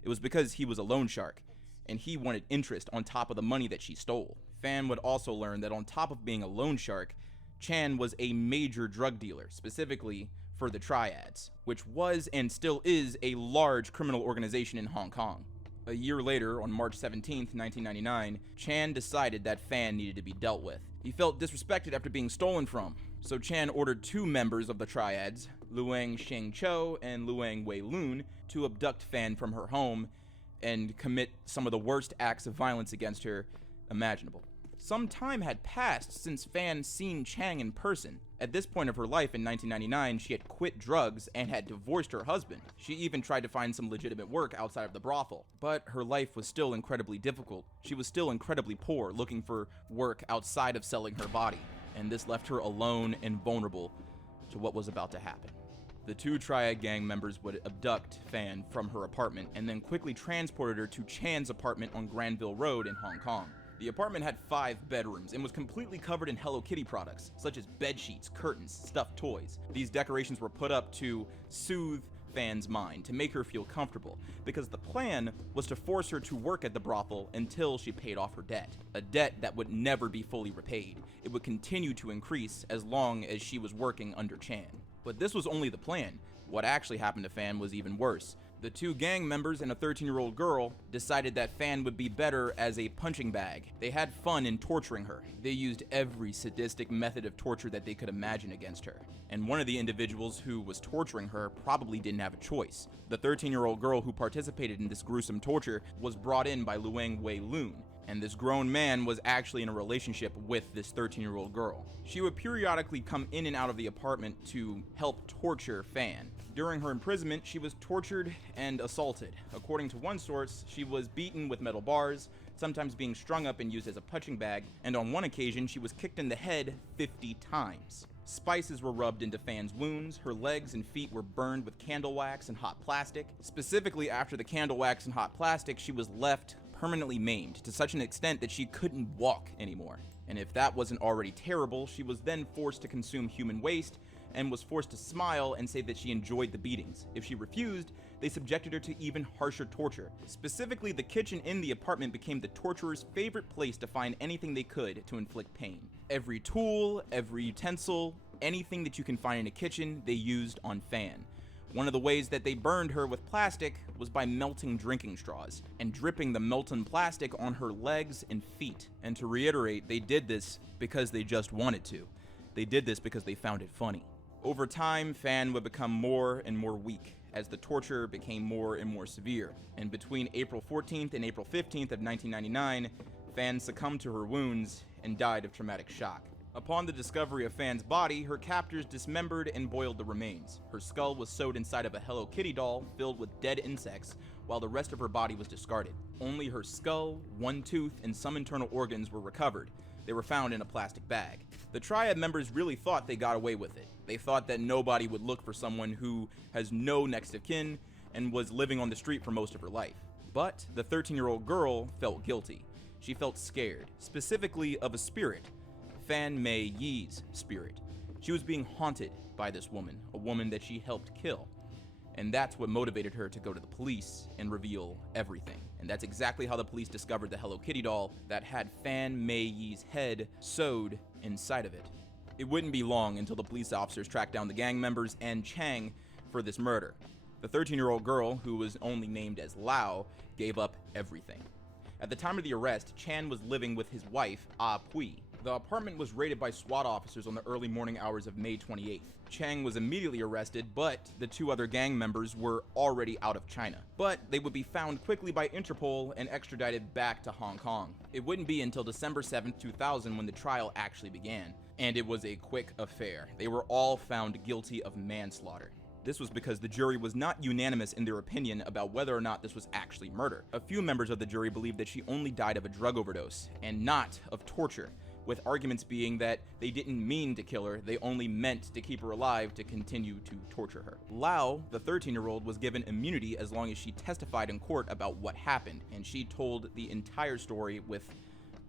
It was because he was a loan shark, and he wanted interest on top of the money that she stole. Fan would also learn that on top of being a loan shark, Chan was a major drug dealer, specifically for the Triads, which was and still is a large criminal organization in Hong Kong. A year later, on March 17th, 1999, Chan decided that Fan needed to be dealt with. He felt disrespected after being stolen from, so Chan ordered 2 members of the Triads, Luang Sheng Cho and Luang Wei Lun, to abduct Fan from her home and commit some of the worst acts of violence against her imaginable. Some time had passed since Fan seen Chang in person. At this point of her life in 1999, she had quit drugs and had divorced her husband. She even tried to find some legitimate work outside of the brothel. But her life was still incredibly difficult. She was still incredibly poor, looking for work outside of selling her body. And this left her alone and vulnerable to what was about to happen. The two Triad gang members would abduct Fan from her apartment and then quickly transported her to Chan's apartment on Granville Road in Hong Kong. The apartment had 5 bedrooms and was completely covered in Hello Kitty products, such as bed sheets, curtains, stuffed toys. These decorations were put up to soothe Fan's mind, to make her feel comfortable, because the plan was to force her to work at the brothel until she paid off her debt. A debt that would never be fully repaid. It would continue to increase as long as she was working under Chan. But this was only the plan. What actually happened to Fan was even worse. The 2 gang members and a 13-year-old girl decided that Fan would be better as a punching bag. They had fun in torturing her. They used every sadistic method of torture that they could imagine against her. And one of the individuals who was torturing her probably didn't have a choice. The 13-year-old girl who participated in this gruesome torture was brought in by Luang Wei Lun, and this grown man was actually in a relationship with this 13-year-old girl. She would periodically come in and out of the apartment to help torture Fan. During her imprisonment, she was tortured and assaulted. According to one source, she was beaten with metal bars, sometimes being strung up and used as a punching bag, and on one occasion, she was kicked in the head 50 times. Spices were rubbed into Fan's wounds, her legs and feet were burned with candle wax and hot plastic. Specifically, after the candle wax and hot plastic, she was left permanently maimed to such an extent that she couldn't walk anymore. And if that wasn't already terrible, she was then forced to consume human waste and was forced to smile and say that she enjoyed the beatings. If she refused, they subjected her to even harsher torture. Specifically, the kitchen in the apartment became the torturer's favorite place to find anything they could to inflict pain. Every tool, every utensil, anything that you can find in a kitchen, they used on Fan. One of the ways that they burned her with plastic was by melting drinking straws and dripping the molten plastic on her legs and feet. And to reiterate, they did this because they just wanted to. They did this because they found it funny. Over time, Fan would become more and more weak as the torture became more and more severe. And between April 14th and April 15th of 1999, Fan succumbed to her wounds and died of traumatic shock. Upon the discovery of Fan's body, her captors dismembered and boiled the remains. Her skull was sewed inside of a Hello Kitty doll filled with dead insects, while the rest of her body was discarded. Only her skull, one tooth, and some internal organs were recovered. They were found in a plastic bag. The Triad members really thought they got away with it. They thought that nobody would look for someone who has no next of kin and was living on the street for most of her life. But the 13-year-old girl felt guilty. She felt scared, specifically of a spirit, Fan Mei Yi's spirit. She was being haunted by this woman, a woman that she helped kill. And that's what motivated her to go to the police and reveal everything. And that's exactly how the police discovered the Hello Kitty doll that had Fan Mei Yi's head sewed inside of it. It wouldn't be long until the police officers tracked down the gang members and Chang for this murder. The 13-year-old girl, who was only named as Lao, gave up everything. At the time of the arrest, Chan was living with his wife, Ah Pui. The apartment was raided by SWAT officers on the early morning hours of May 28th. Chang was immediately arrested, but the 2 other gang members were already out of China. But they would be found quickly by Interpol and extradited back to Hong Kong. It wouldn't be until December 7th, 2000 when the trial actually began. And it was a quick affair. They were all found guilty of manslaughter. This was because the jury was not unanimous in their opinion about whether or not this was actually murder. A few members of the jury believed that she only died of a drug overdose and not of torture, with arguments being that they didn't mean to kill her, they only meant to keep her alive to continue to torture her. Lao, the 13-year-old, was given immunity as long as she testified in court about what happened, and she told the entire story with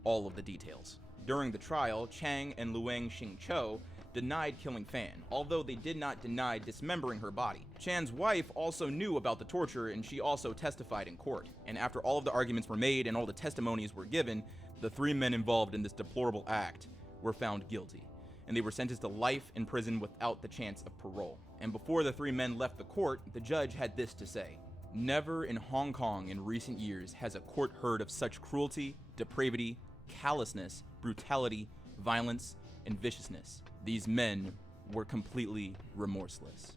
all of the details. During the trial, Chang and Luang Xingqiu denied killing Fan, although they did not deny dismembering her body. Chan's wife also knew about the torture, and she also testified in court. And after all of the arguments were made and all the testimonies were given, the 3 men involved in this deplorable act were found guilty, and they were sentenced to life in prison without the chance of parole. And before the 3 men left the court, the judge had this to say: "Never in Hong Kong in recent years has a court heard of such cruelty, depravity, callousness, brutality, violence, and viciousness. These men were completely remorseless."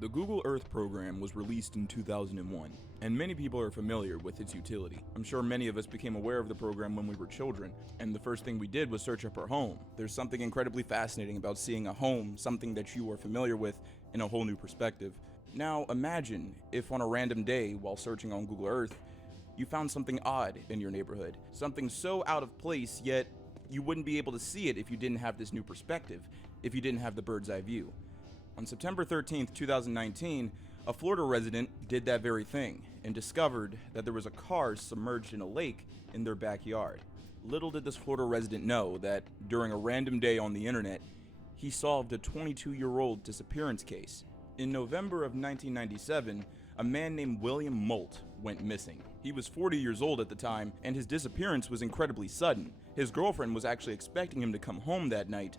The Google Earth program was released in 2001, and many people are familiar with its utility. I'm sure many of us became aware of the program when we were children, and the first thing we did was search up our home. There's something incredibly fascinating about seeing a home, something that you are familiar with, in a whole new perspective. Now imagine if on a random day while searching on Google Earth, you found something odd in your neighborhood, something so out of place, yet you wouldn't be able to see it if you didn't have this new perspective, if you didn't have the bird's eye view. On September 13th, 2019, a Florida resident did that very thing and discovered that there was a car submerged in a lake in their backyard. Little did this Florida resident know that during a random day on the internet, he solved a 22-year-old disappearance case. In November of 1997, a man named William Molt went missing. He was 40 years old at the time, and his disappearance was incredibly sudden. His girlfriend was actually expecting him to come home that night.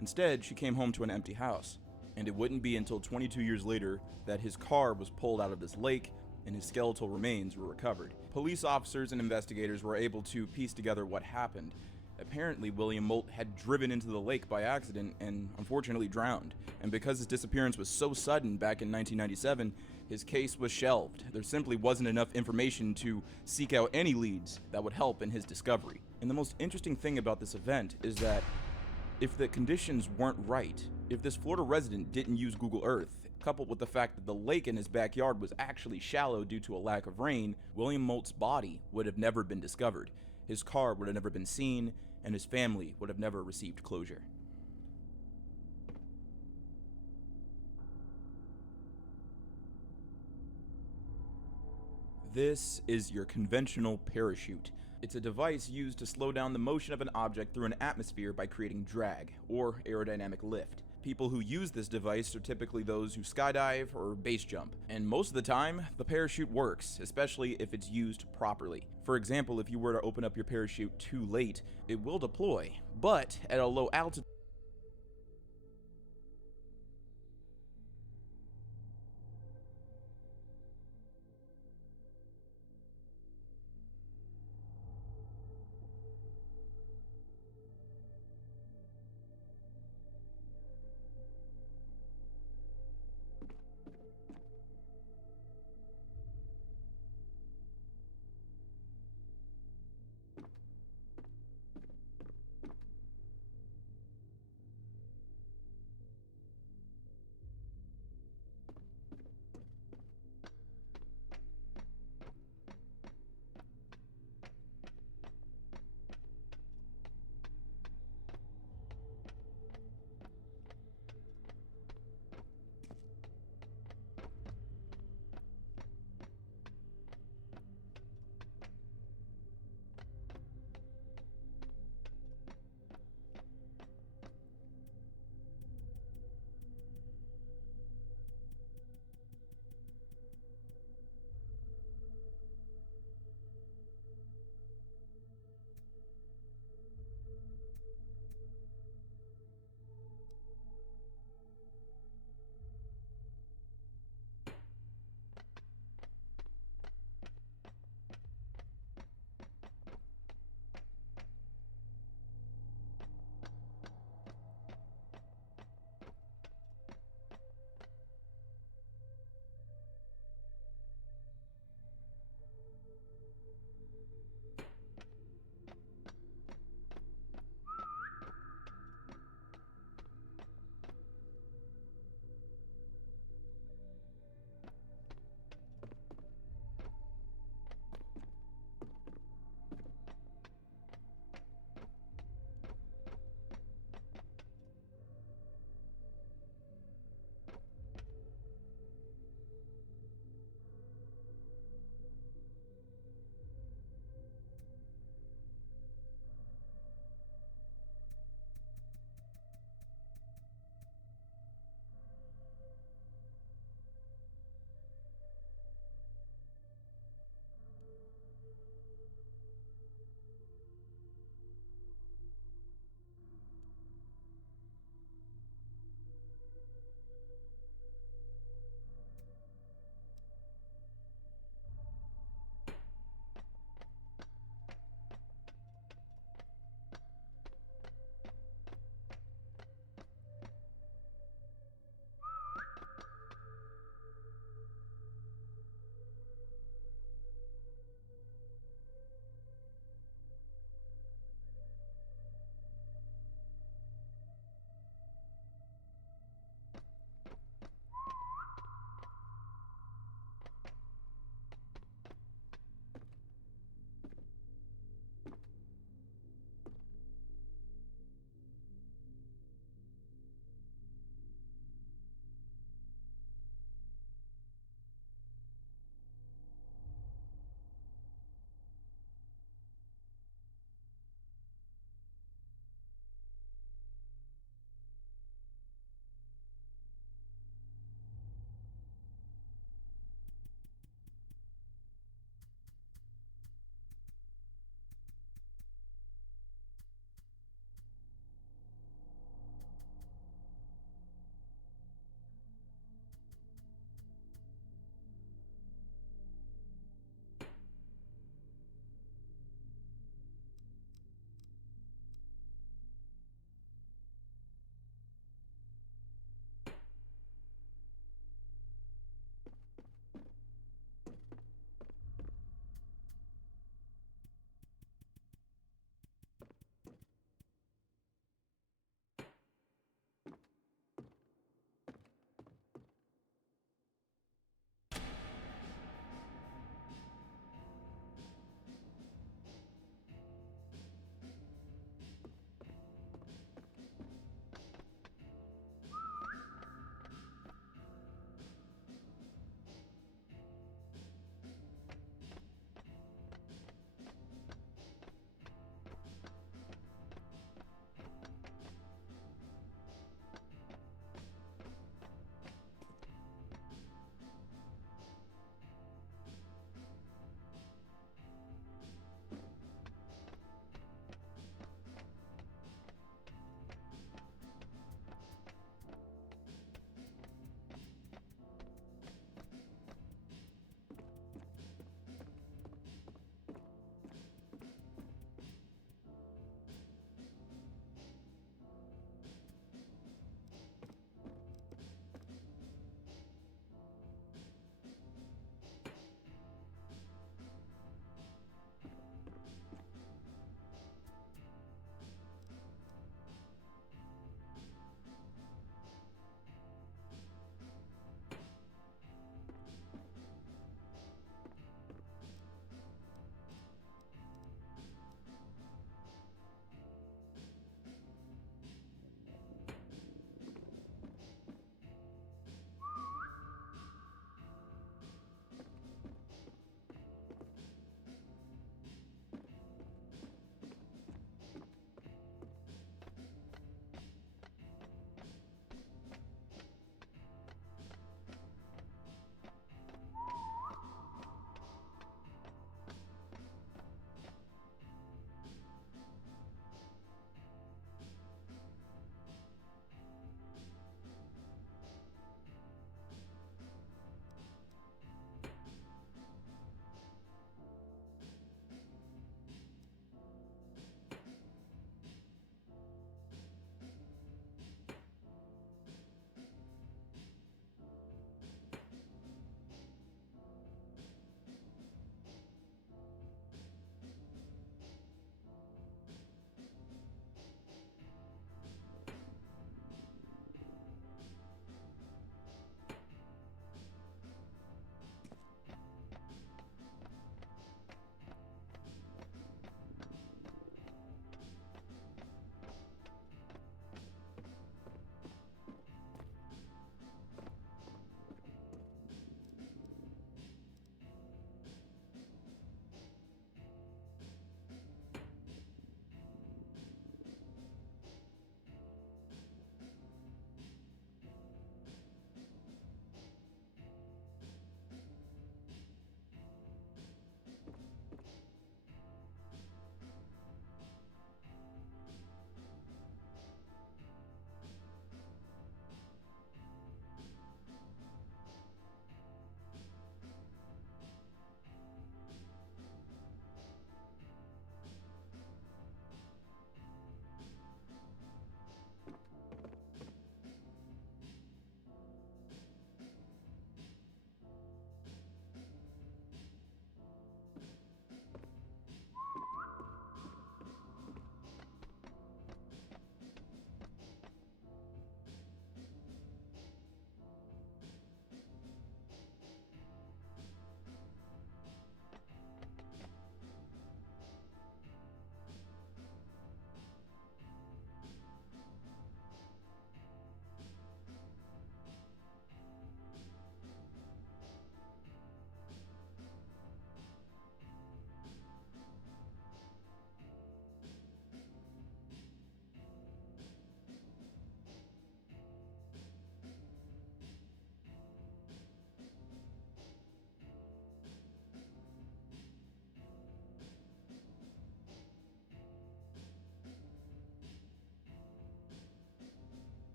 Instead, she came home to an empty house. And it wouldn't be until 22 years later that his car was pulled out of this lake and his skeletal remains were recovered. Police officers and investigators were able to piece together what happened. Apparently, William Molt had driven into the lake by accident and unfortunately drowned. And because his disappearance was so sudden back in 1997, his case was shelved. There simply wasn't enough information to seek out any leads that would help in his discovery. And the most interesting thing about this event is that if the conditions weren't right, if this Florida resident didn't use Google Earth, coupled with the fact that the lake in his backyard was actually shallow due to a lack of rain, William Molt's body would have never been discovered. His car would have never been seen, and his family would have never received closure. This is your conventional parachute. It's a device used to slow down the motion of an object through an atmosphere by creating drag, or aerodynamic lift. People who use this device are typically those who skydive or base jump, and most of the time, the parachute works, especially if it's used properly. For example, if you were to open up your parachute too late, it will deploy, but at a low altitude,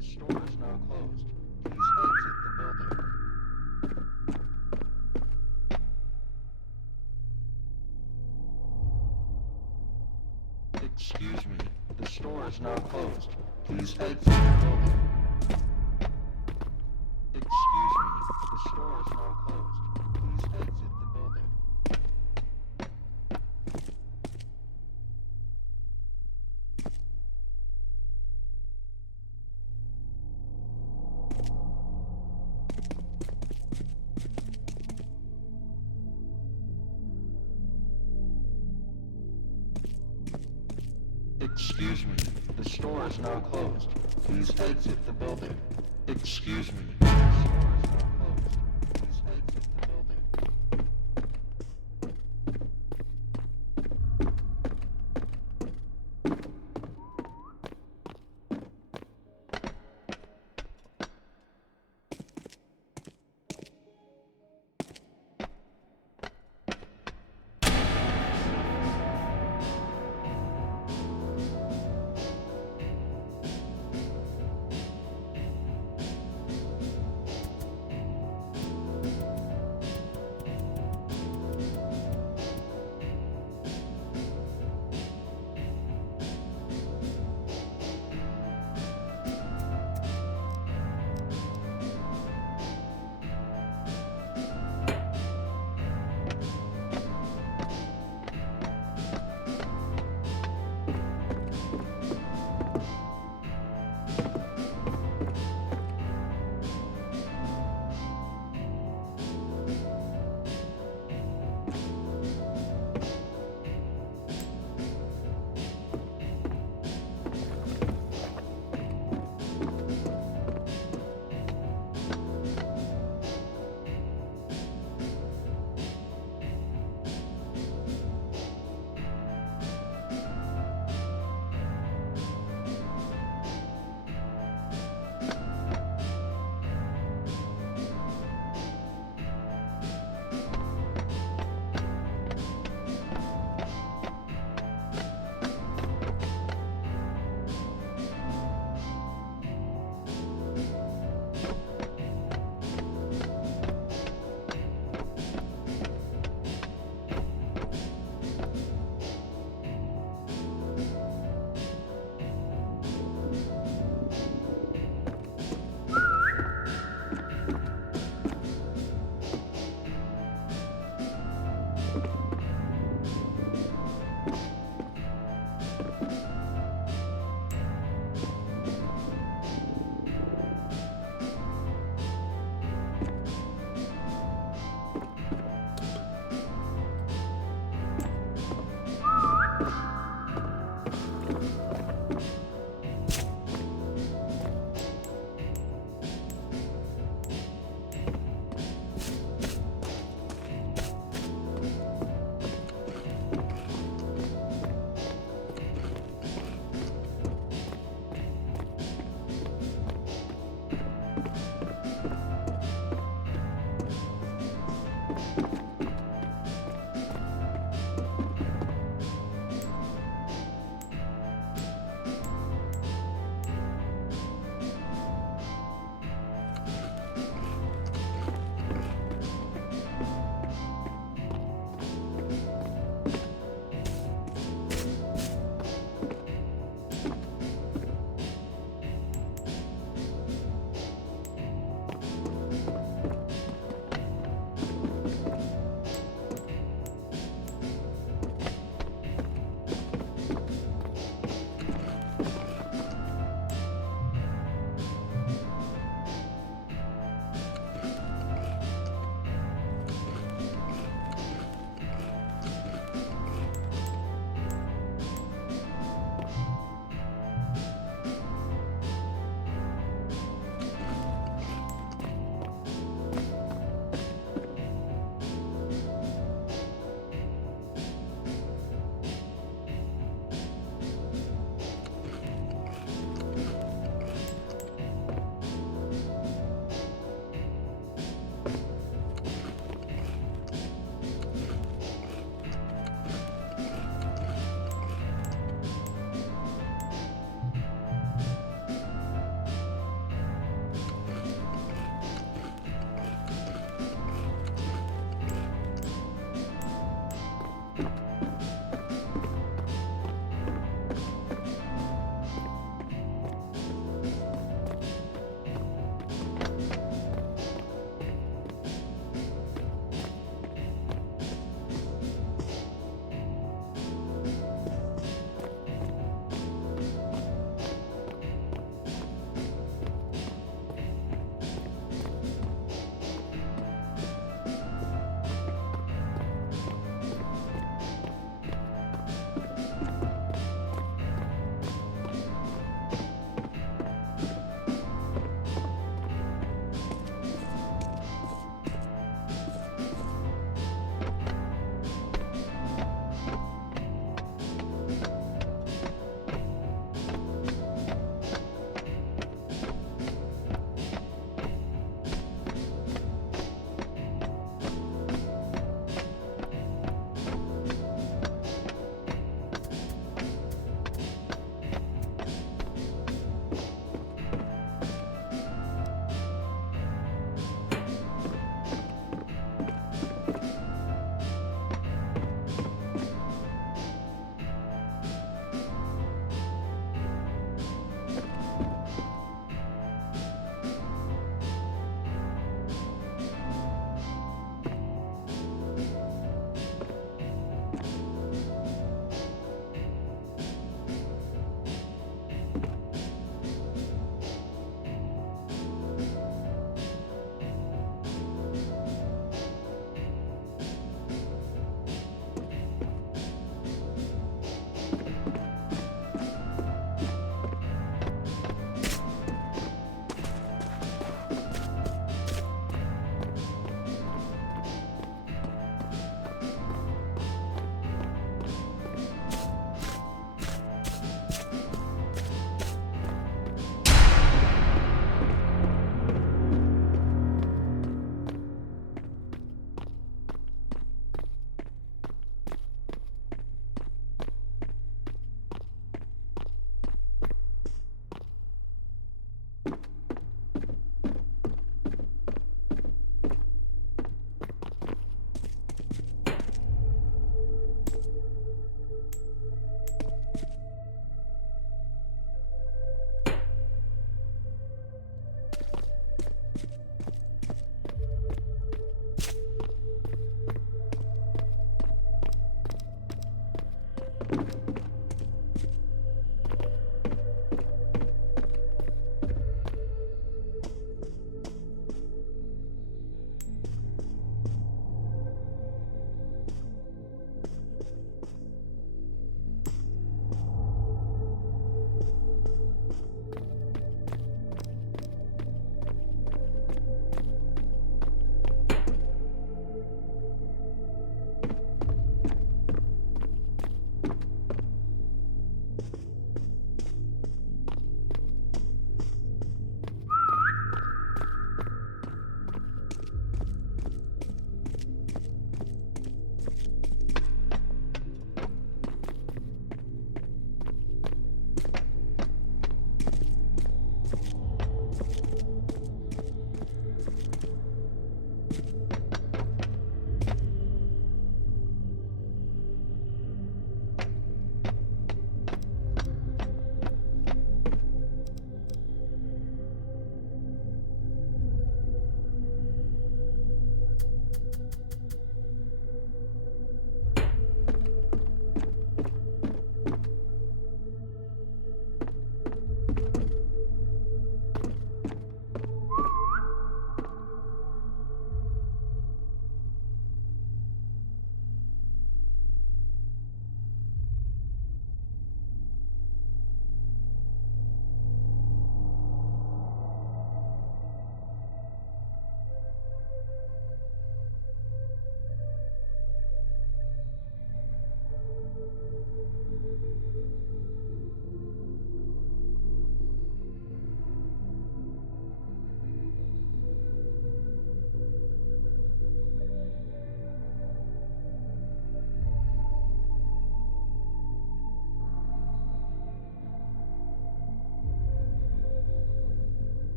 The store is now closed. Please exit the building. Excuse me. The store is now closed. Please exit the building. Excuse me. The store is now closed. Please exit the building. Excuse me. The store is now closed. Please exit the building. Excuse me. The store is now closed. Please exit the building.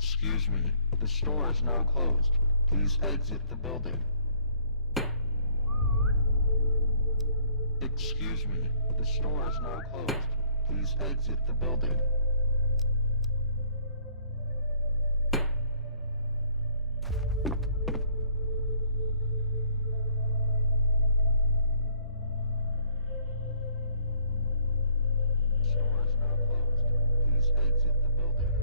Excuse me, the store is now closed. Please exit the building. Excuse me, the store is now closed. Please exit the building. Store is now closed. Please exit the building.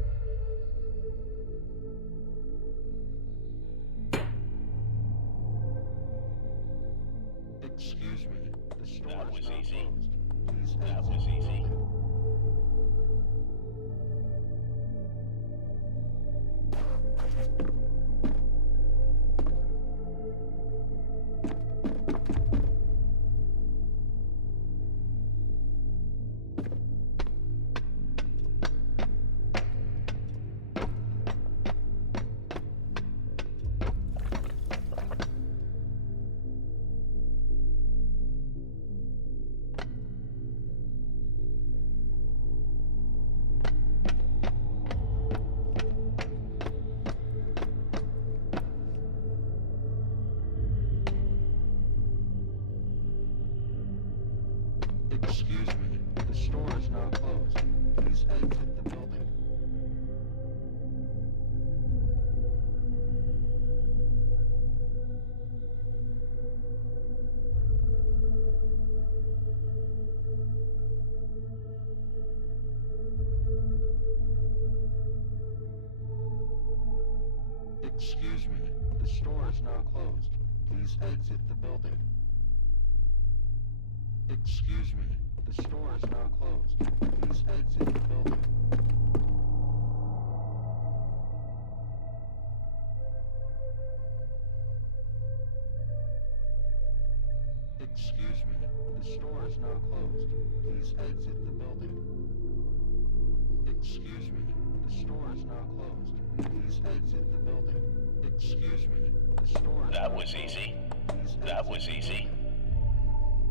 Excuse me, the store is now closed. Please exit the building. Excuse me, the store is now closed. Please exit the building. Excuse me, the store is now closed. Please exit the building. Excuse me, the store is now closed. Please exit the building. Excuse me, the store is now closed. Please exit the building. Excuse me, the store is now closed. Please exit the building. Excuse me, the store is now closed. That was easy. That was easy.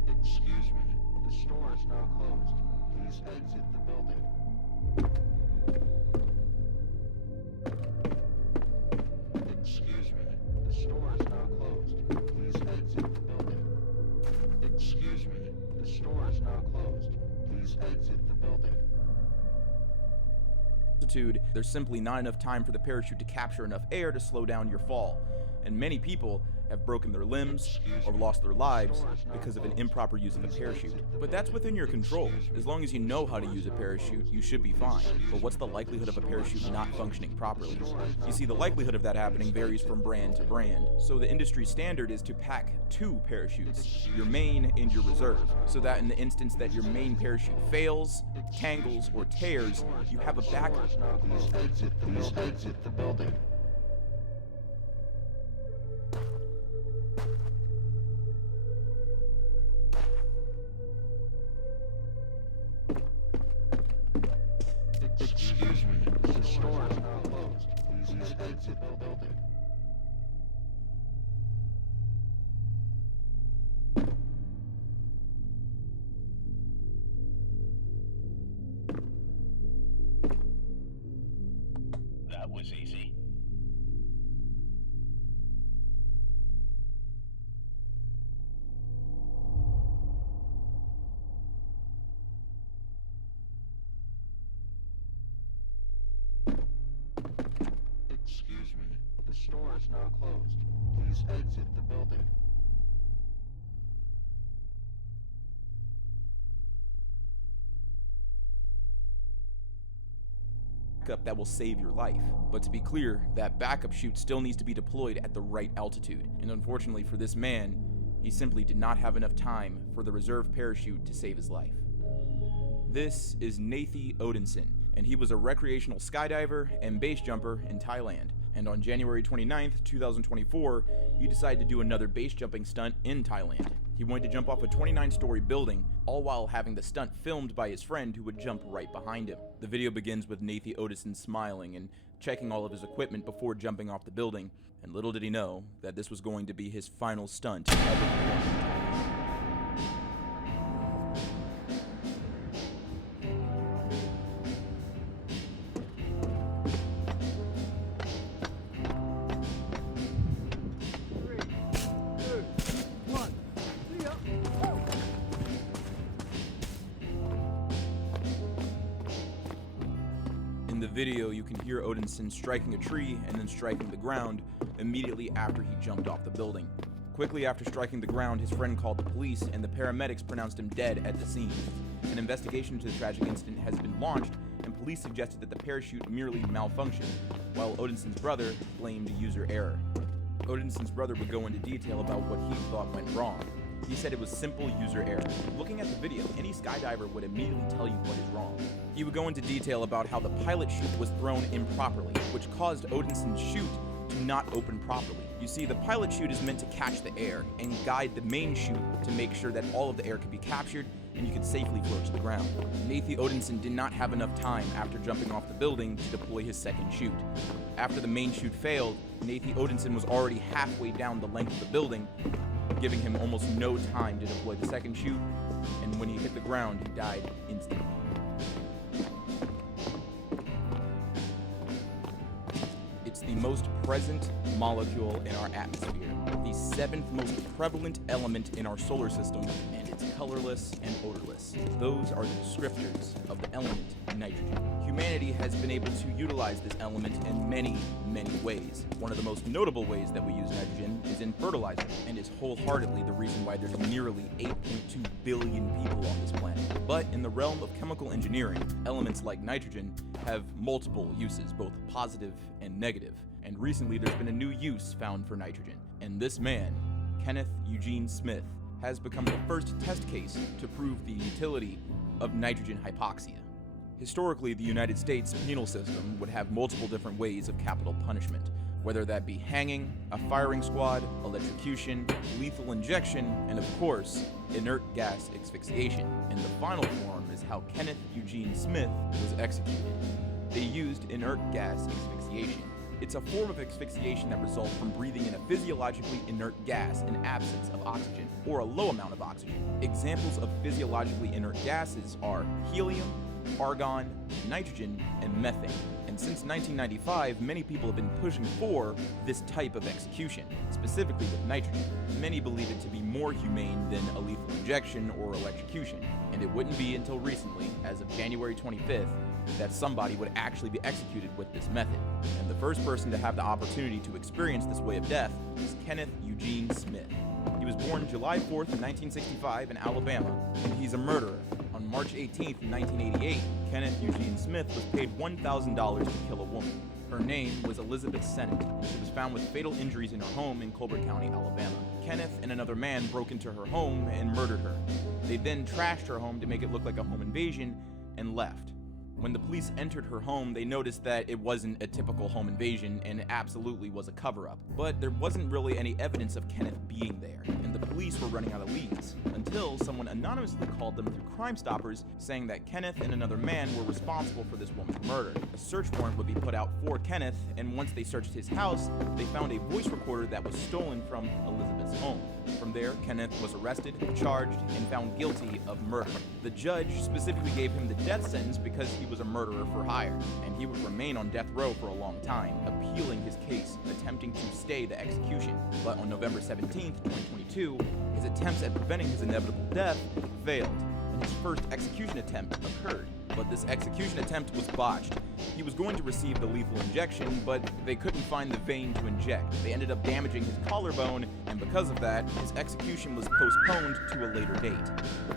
Excuse me, the store is now closed. Please exit the building. Excuse me, the store is now closed. Please exit the building. Excuse me, the store is now closed. Please exit the building. There's simply not enough time for the parachute to capture enough air to slow down your fall, and many people have broken their limbs or lost their lives because of an improper use of a parachute. But that's within your control. As long as you know how to use a parachute, you should be fine. But what's the likelihood of a parachute not functioning properly? You see, the likelihood of that happening varies from brand to brand. So the industry standard is to pack 2 parachutes, your main and your reserve, so that in the instance that your main parachute fails, tangles, or tears, you have a backup. Please exit the building. Excuse me, the store is now closed. Please exit the building. That was easy. Excuse me, the store is now closed. Please exit the building. Backup that will save your life. But to be clear, that backup chute still needs to be deployed at the right altitude. And unfortunately for this man, he simply did not have enough time for the reserve parachute to save his life. This is Nathan Odinson, and he was a recreational skydiver and base jumper in Thailand. And on January 29th, 2024, he decided to do another base jumping stunt in Thailand. He wanted to jump off a 29-story building, all while having the stunt filmed by his friend who would jump right behind him. The video begins with Nathan Odinson smiling and checking all of his equipment before jumping off the building, and little did he know that this was going to be his final stunt ever performed. video, you can hear Odinson striking a tree and then striking the ground immediately after he jumped off the building. Quickly after striking the ground, his friend called the police and the paramedics pronounced him dead at the scene. An investigation into the tragic incident has been launched, and police suggested that the parachute merely malfunctioned, while Odinson's brother blamed user error. Odinson's brother would go into detail about what he thought went wrong. He said it was simple user error. Looking at the video, any skydiver would immediately tell you what is wrong. He would go into detail about how the pilot chute was thrown improperly, which caused Odinson's chute to not open properly. You see, the pilot chute is meant to catch the air and guide the main chute to make sure that all of the air could be captured and you could safely float to the ground. Nathan Odinson did not have enough time after jumping off the building to deploy his second chute. After the main chute failed, Nathan Odinson was already halfway down the length of the building, giving him almost no time to deploy the second chute, and when he hit the ground, he died instantly. It's the most present molecule in our atmosphere, the seventh most prevalent element in our solar system, and it's colorless and odorless. Those are the descriptors of the element nitrogen. Humanity has been able to utilize this element in many, many ways. One of the most notable ways that we use nitrogen is in fertilizer, and is wholeheartedly the reason why there's nearly 8.2 billion people on this planet. But in the realm of chemical engineering, elements like nitrogen have multiple uses, both positive and negative. And recently there's been a new use found for nitrogen. And this man, Kenneth Eugene Smith, has become the first test case to prove the utility of nitrogen hypoxia. Historically, the United States penal system would have multiple different ways of capital punishment, whether that be hanging, a firing squad, electrocution, lethal injection, and of course, inert gas asphyxiation. And the final form is how Kenneth Eugene Smith was executed. They used inert gas asphyxiation. It's a form of asphyxiation that results from breathing in a physiologically inert gas in absence of oxygen, or a low amount of oxygen. Examples of physiologically inert gases are helium, argon, nitrogen, and methane. And since 1995, many people have been pushing for this type of execution, specifically with nitrogen. Many believe it to be more humane than a lethal injection or electrocution, and it wouldn't be until recently, as of January 25th, that somebody would actually be executed with this method. And the first person to have the opportunity to experience this way of death is Kenneth Eugene Smith. He was born July 4th, 1965 in Alabama, and he's a murderer. On March 18th, 1988, Kenneth Eugene Smith was paid $1,000 to kill a woman. Her name was Elizabeth Sennett, and she was found with fatal injuries in her home in Colbert County, Alabama. Kenneth and another man broke into her home and murdered her. They then trashed her home to make it look like a home invasion and left. When the police entered her home, they noticed that it wasn't a typical home invasion and it absolutely was a cover-up. But there wasn't really any evidence of Kenneth being there, and the police were running out of leads, until someone anonymously called them through Crime Stoppers saying that Kenneth and another man were responsible for this woman's murder. A search warrant would be put out for Kenneth, and once they searched his house, they found a voice recorder that was stolen from Elizabeth's home. From there, Kenneth was arrested, charged, and found guilty of murder. The judge specifically gave him the death sentence because he was a murderer for hire, and he would remain on death row for a long time, appealing his case, attempting to stay the execution. But on November 17th, 2022, his attempts at preventing his inevitable death failed, and his first execution attempt occurred. But this execution attempt was botched. He was going to receive the lethal injection, but they couldn't find the vein to inject. They ended up damaging his collarbone, and because of that, his execution was postponed to a later date.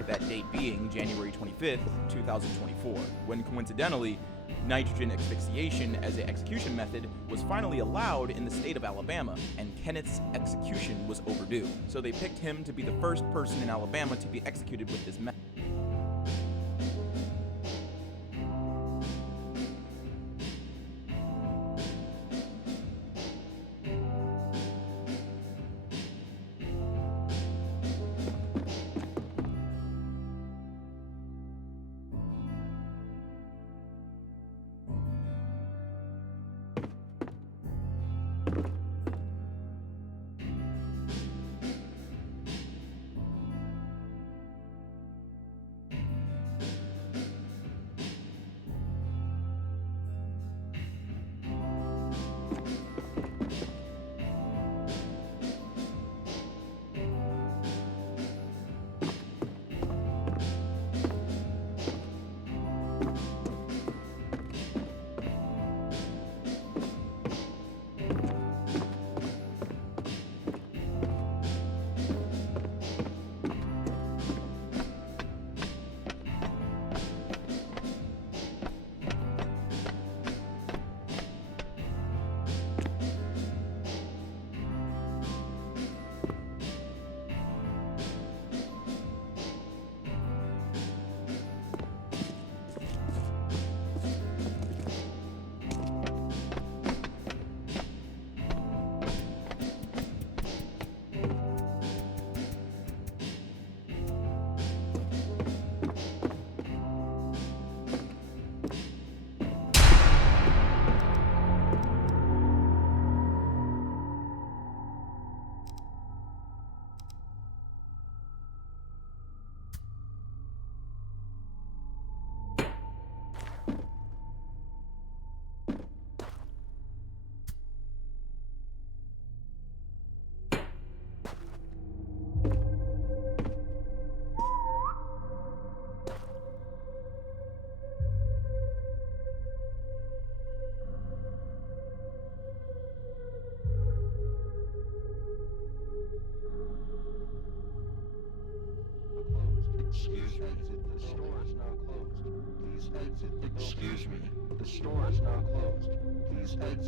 That date being January 25th, 2024, when coincidentally, nitrogen asphyxiation as an execution method was finally allowed in the state of Alabama, and Kenneth's execution was overdue. So they picked him to be the first person in Alabama to be executed with this method.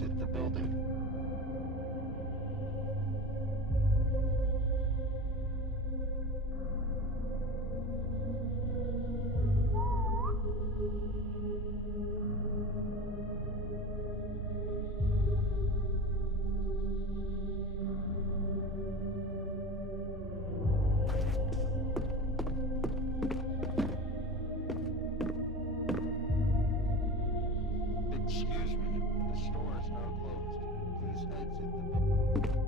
exit the building. Excuse me, the store is now closed. Please exit the building.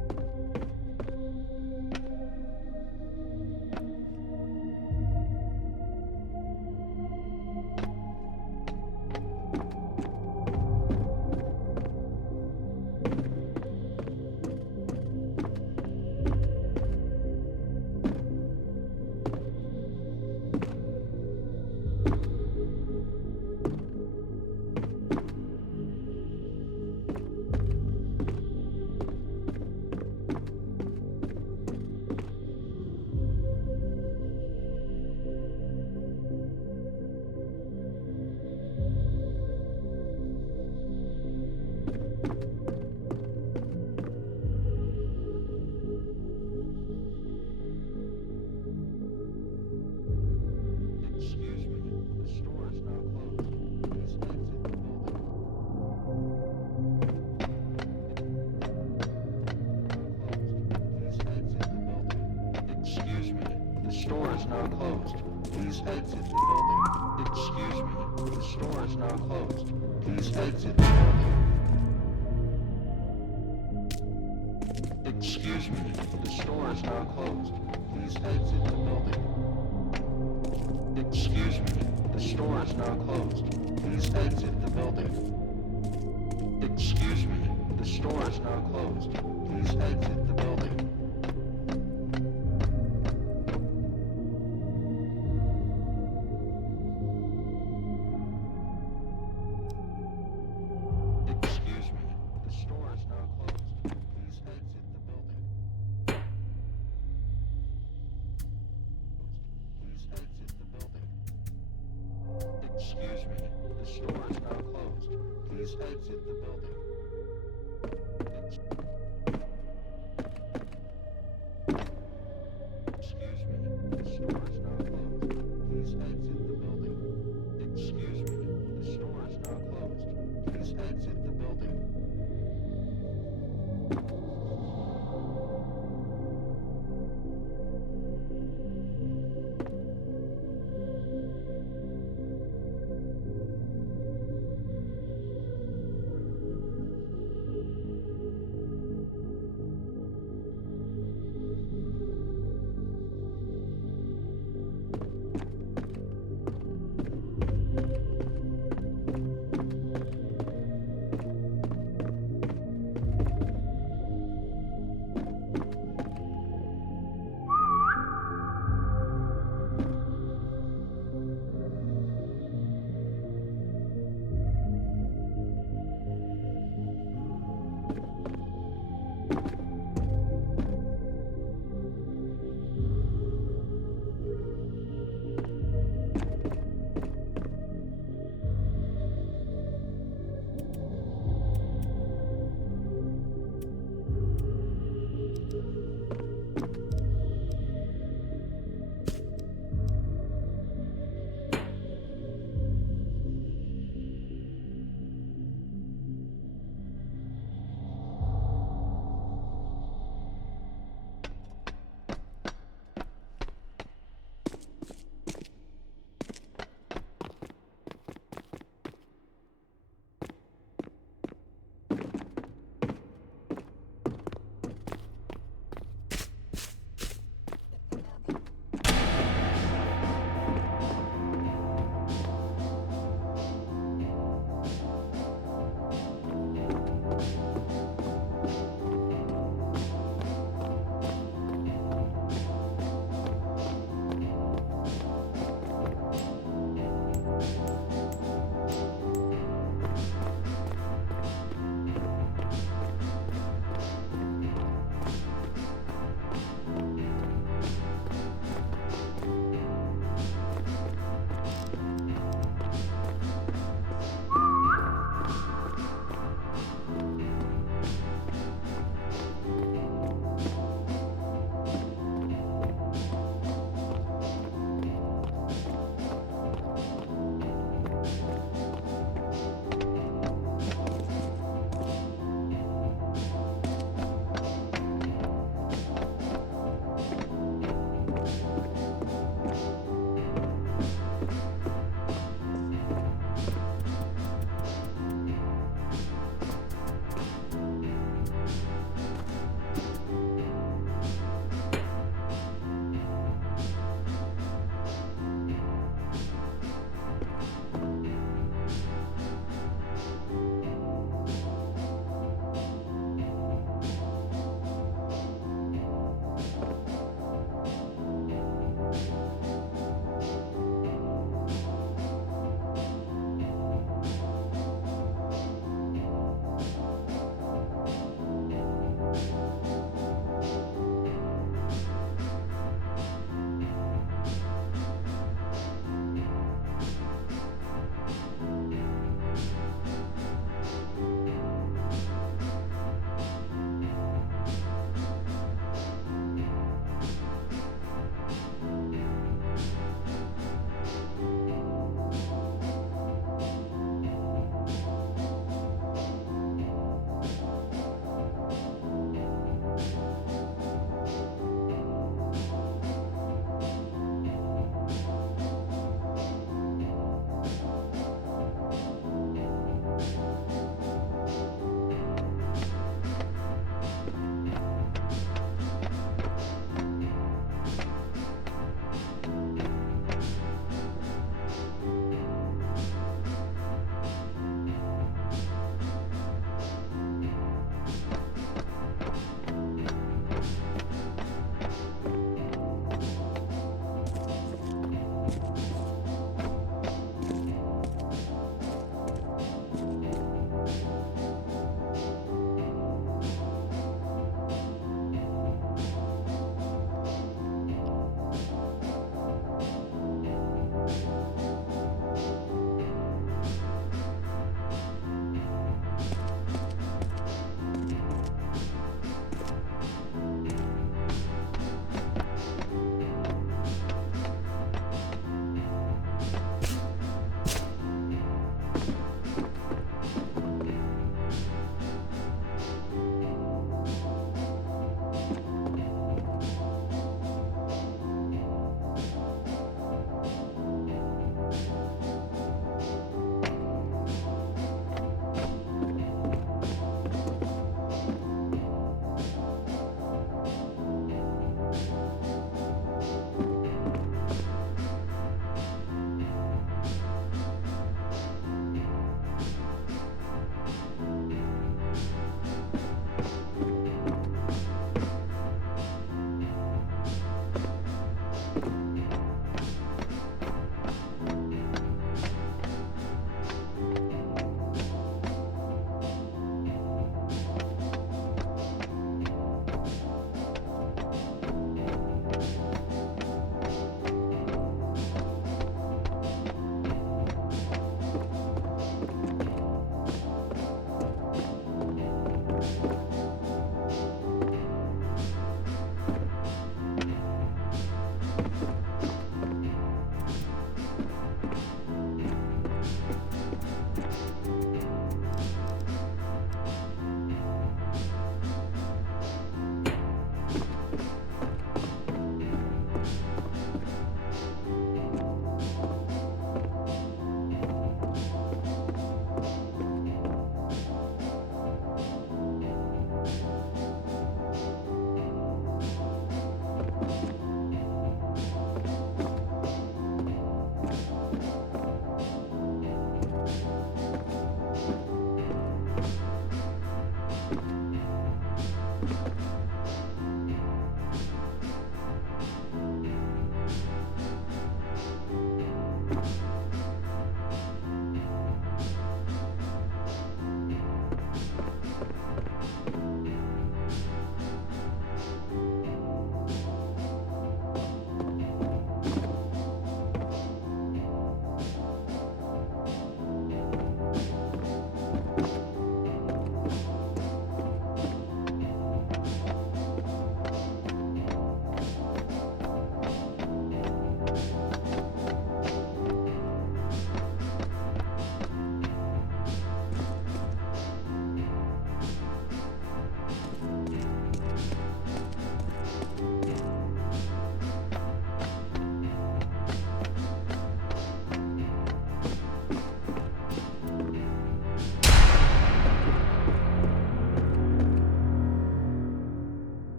Excuse me, the store is now closed. Please exit the building. Excuse me, the store is now closed. Please exit the building. Excuse me, the store is now closed. Please exit the building. Excuse me, the store is now closed. Please exit the building. Excuse me, the store is now closed. Please exit the building. Excuse me, the store is now closed. Please exit the building. Excuse me, the store is now closed. Please exit the building. Please exit the building. Excuse me, the store is now closed. Please exit the building. Excuse me, the store is now closed. Please exit the building. Excuse me, the store is now closed. Please exit the building.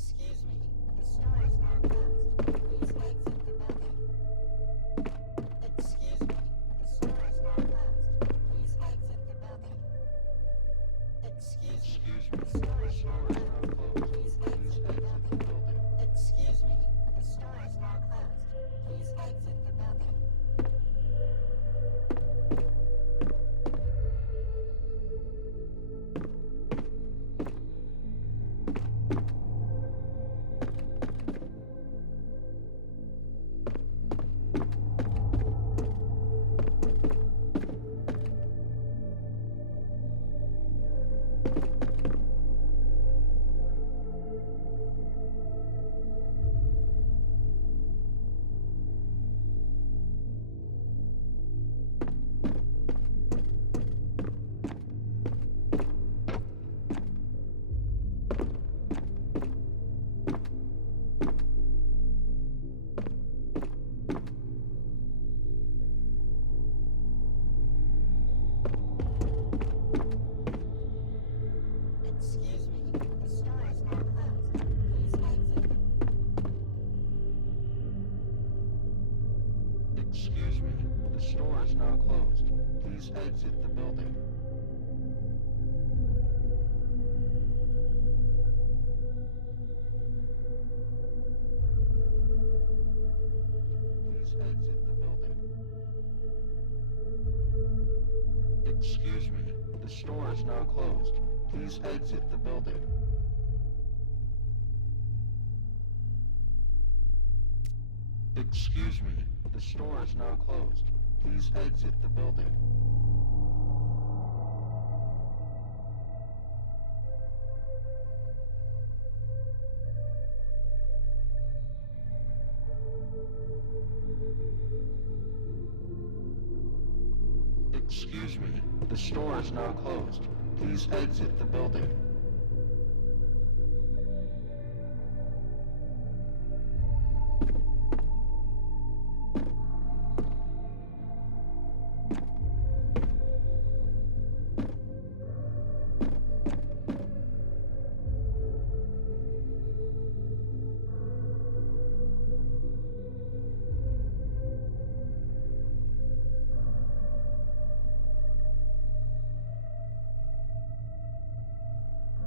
Excuse me, the store is now closed. Please exit the building. Excuse me, the store is now closed. Please exit the building. Excuse me, the store is now closed. Please exit the building. Excuse me, the store is now closed. Please exit the building. Excuse me, the store is now closed. Please exit. Excuse me, the store is now closed. Please exit the building. Please exit the building.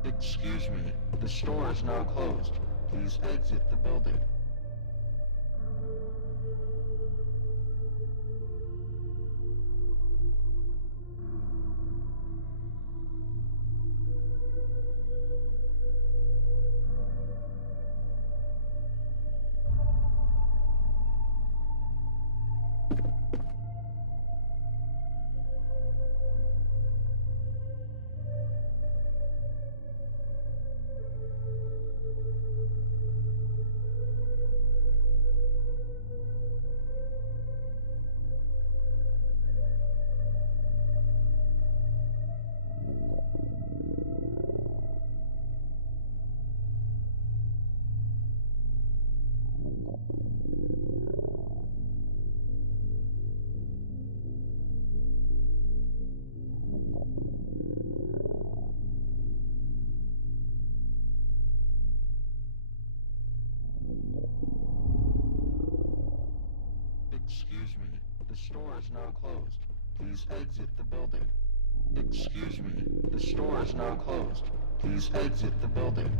Excuse me, the store is now closed. Please exit the building. Excuse me, the store is now closed. Please exit the building. Excuse me, the store is now closed. Please exit the building. Excuse me, the store is now closed. Please exit the building. Excuse me, the store is now closed. Please exit the building.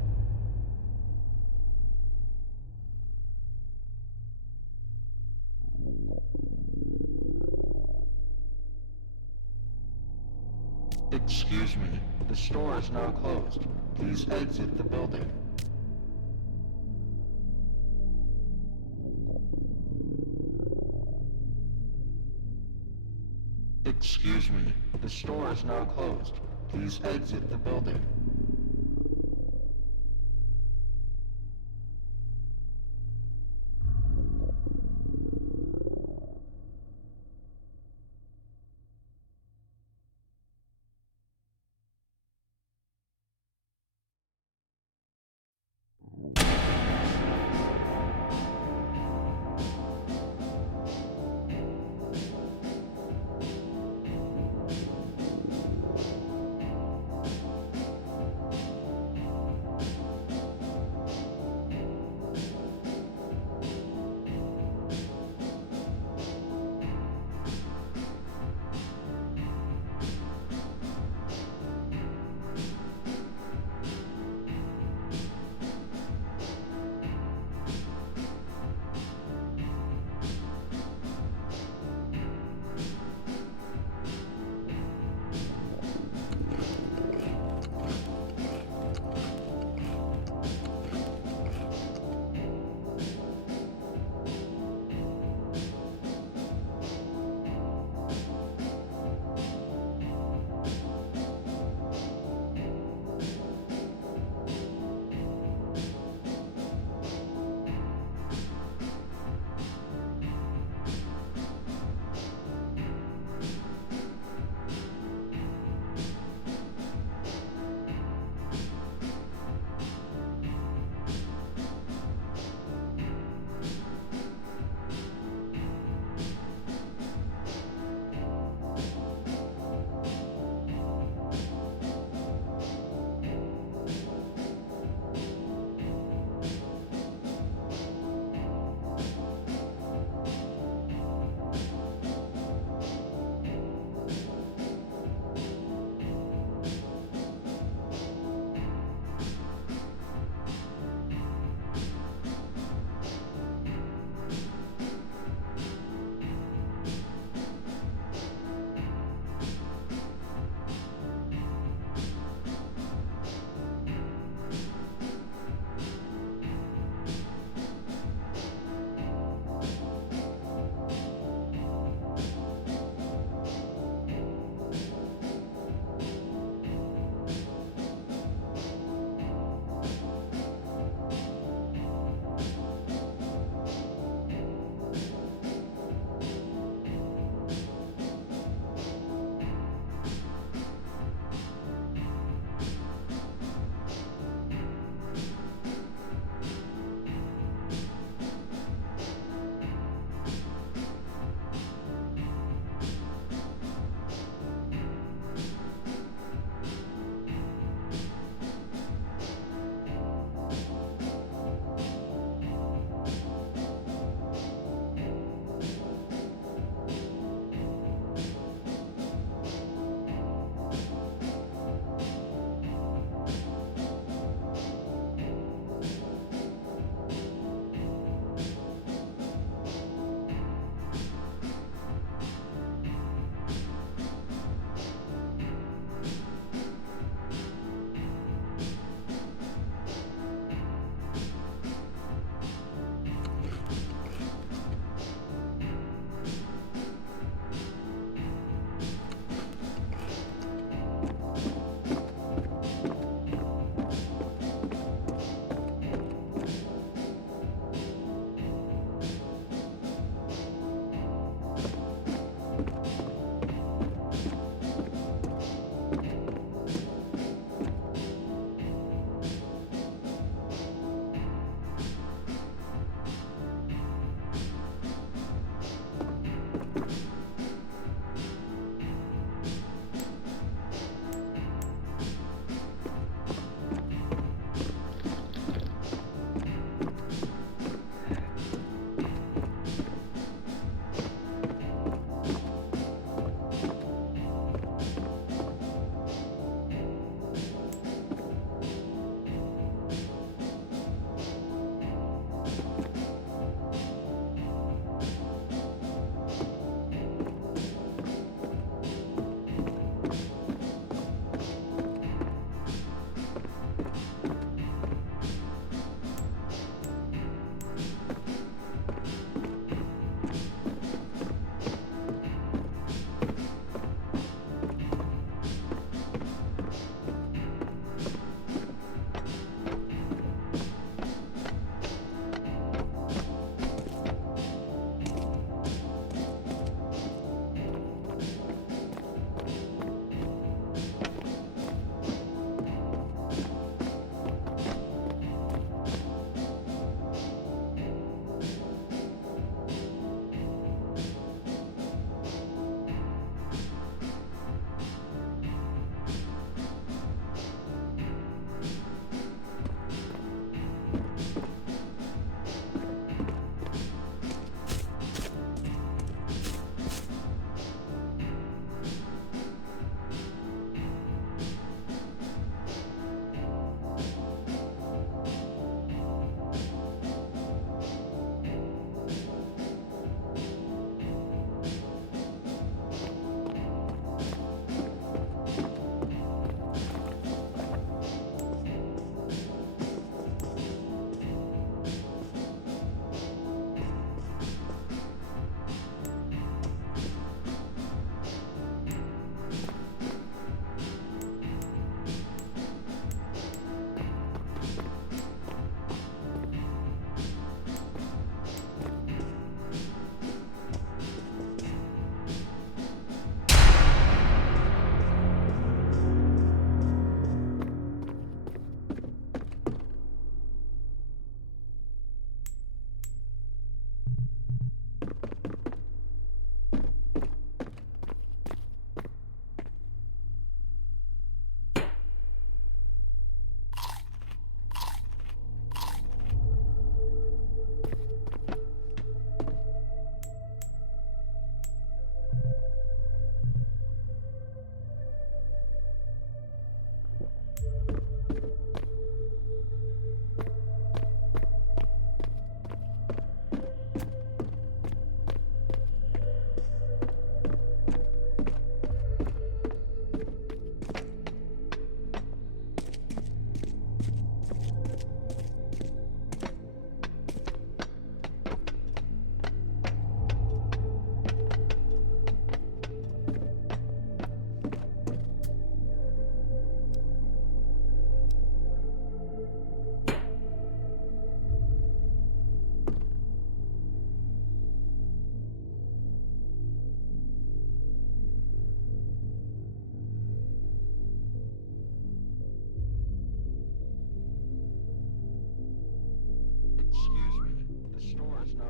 Excuse me, the store is now closed. Please exit the building. Excuse me, the store is now closed. Please exit the building. Excuse me, the store is now closed. Please exit the building.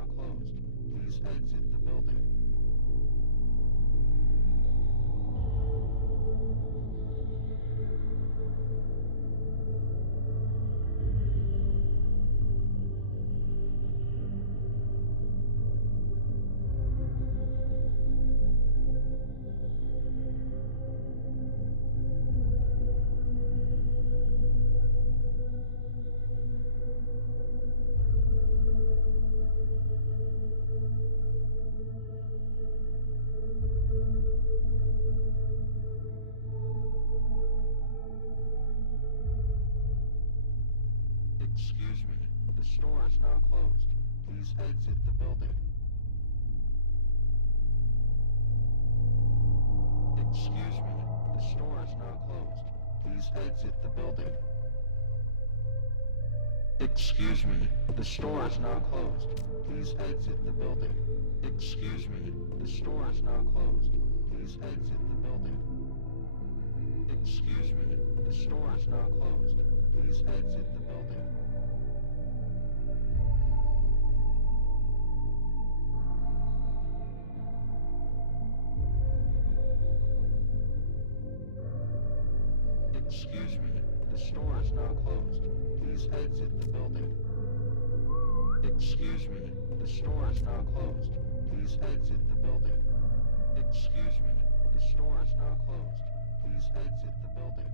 now closed. Please exit the building. Excuse me, the store is now closed. Please exit the building. Excuse me, the store is now closed. Please exit the building. Excuse me, the store is now closed. Please exit the building. Excuse me, the store is now closed. Please exit the building. Excuse me, the store is now closed. Please exit the building. Excuse me, the store is now closed. Please exit the building. Excuse me, the store is now closed. Please exit the building.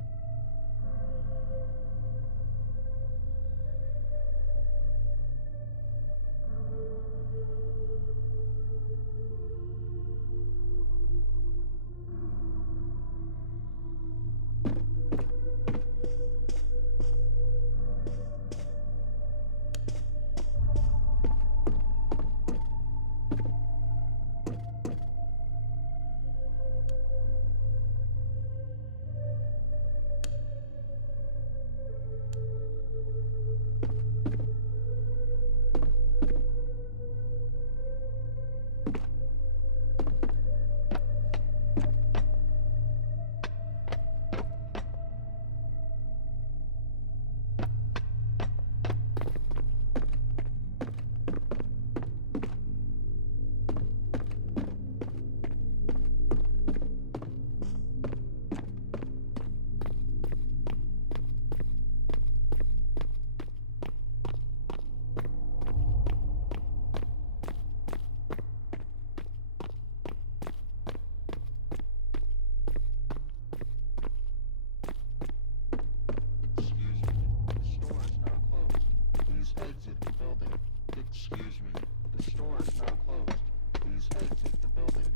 Excuse me, the store is now closed. Please exit the building. Excuse me, the store is now closed. Please exit the building.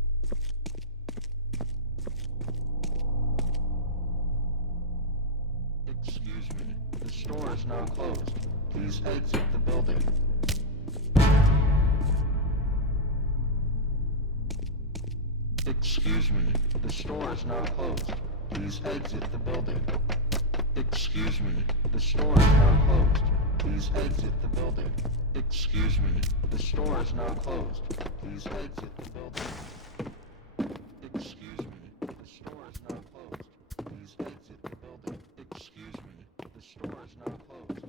Excuse me, the store is now closed. Please exit the building. Excuse me, the store is now closed. Please exit the building. Excuse me, the store is now closed. Please exit the building. Excuse me, the store is now closed. Please exit the building. Excuse me, the store is now closed. Please exit the building. Excuse me, the store is now closed.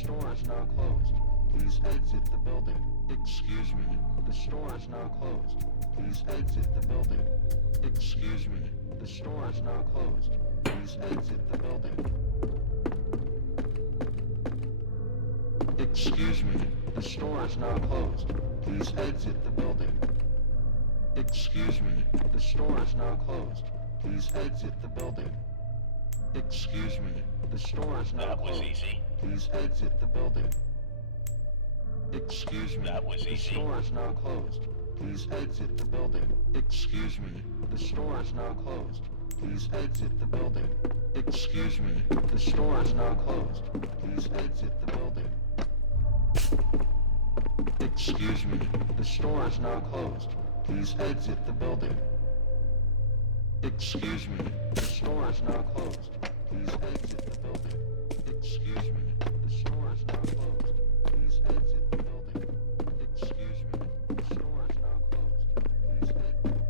store is now closed. Please exit the building. Excuse me. The store is now closed. Please exit the building. Excuse me. The store is now closed. Please exit the building. Excuse me. The store is now closed. Please exit the building. Excuse me. The store is now closed. Please exit the building. Excuse me. The store is now closed. That was easy. Please exit the building. Excuse me. That was easy. The store is now closed. Please exit the building. Excuse me. The store is now closed. Please exit the building. Excuse me. The store is now closed. Please exit the building. Excuse me. The store is now closed. Please exit the building. Excuse me. The store is now closed. Please exit the building. Excuse me. The store is now closed. Please exit the building. Excuse me. The store is now closed. Please exit.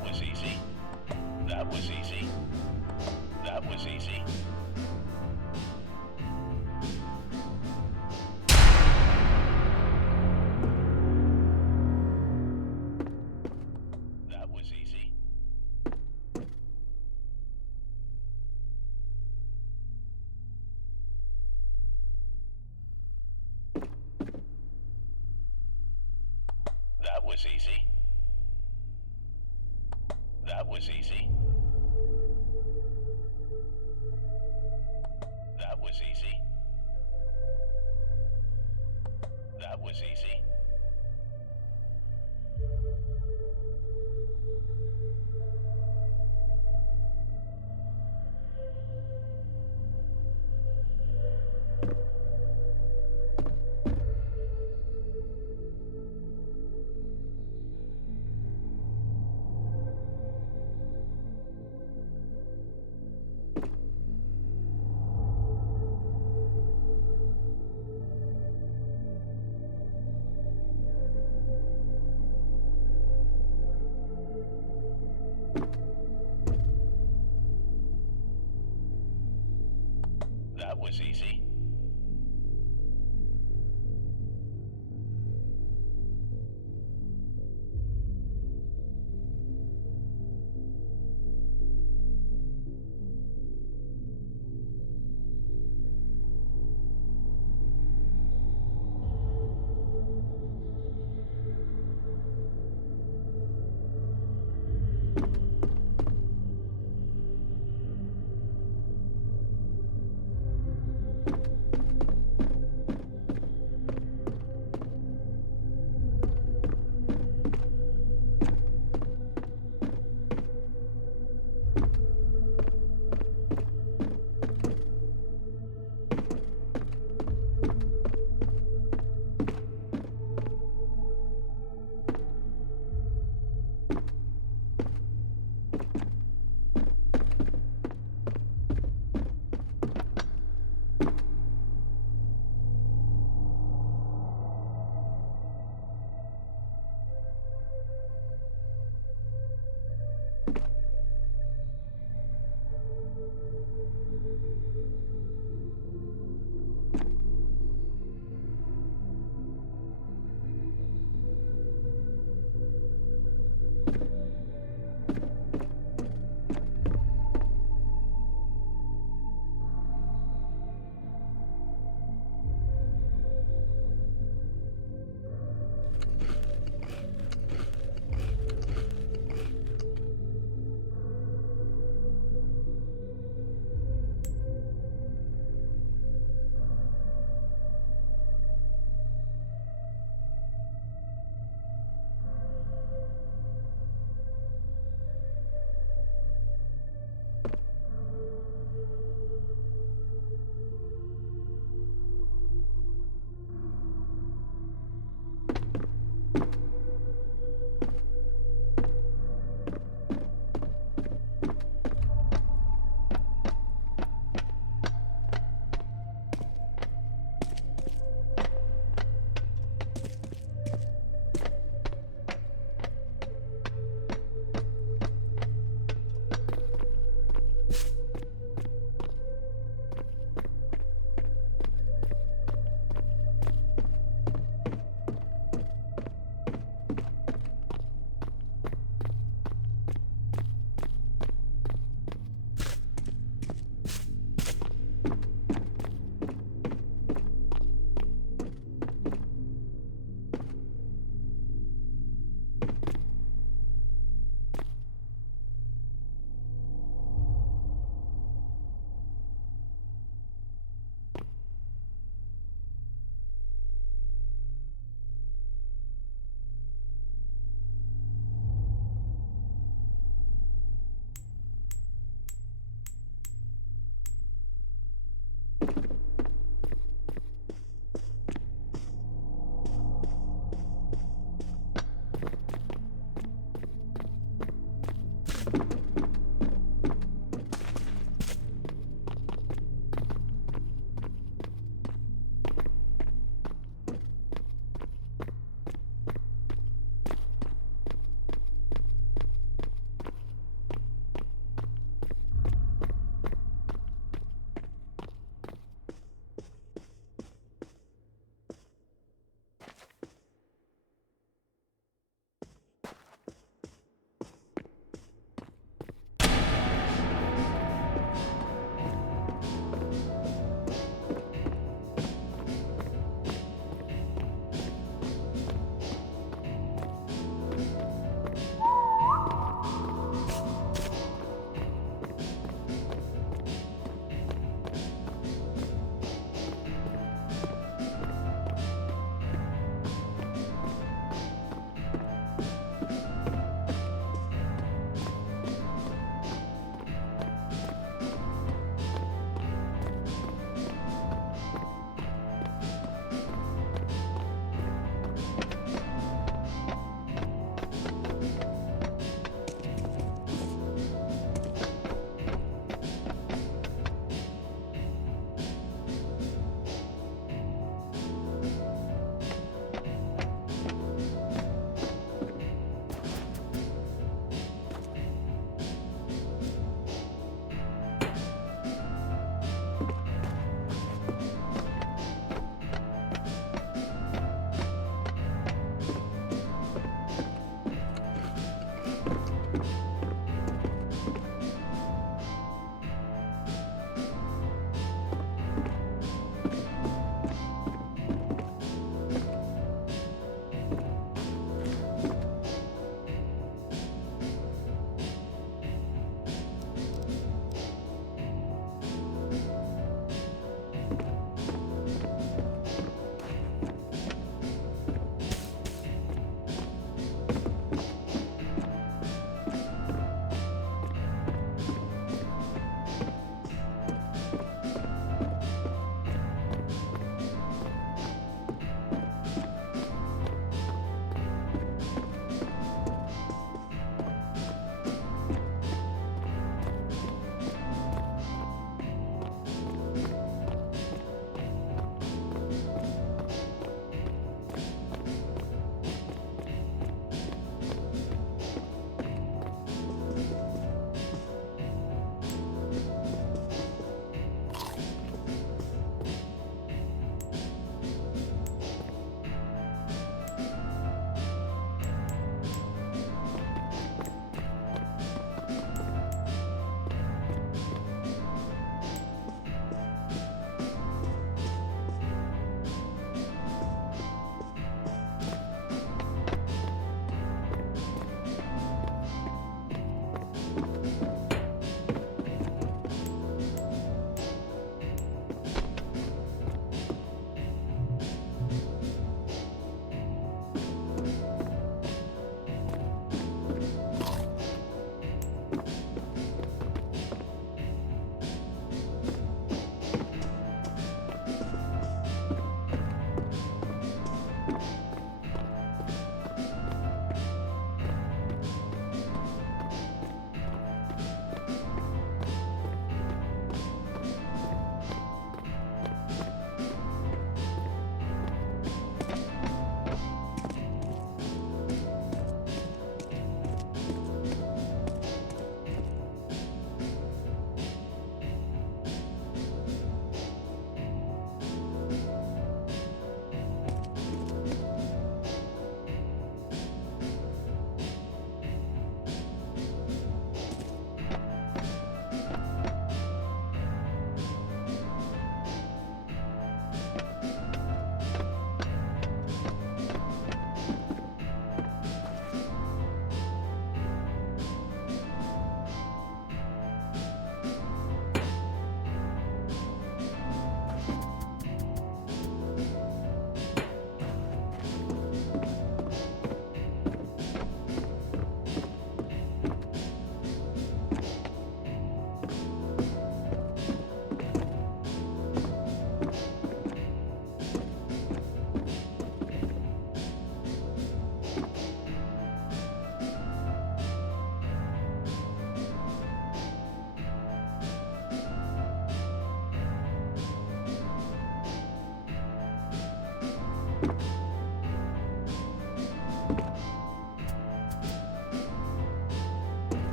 That was easy. That was easy. That was easy. That was easy. That was easy. That was easy. That was easy. That was easy.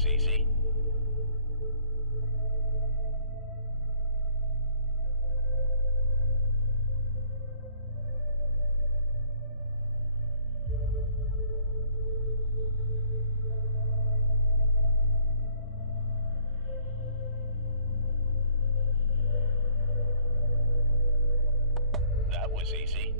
was easy. That was easy.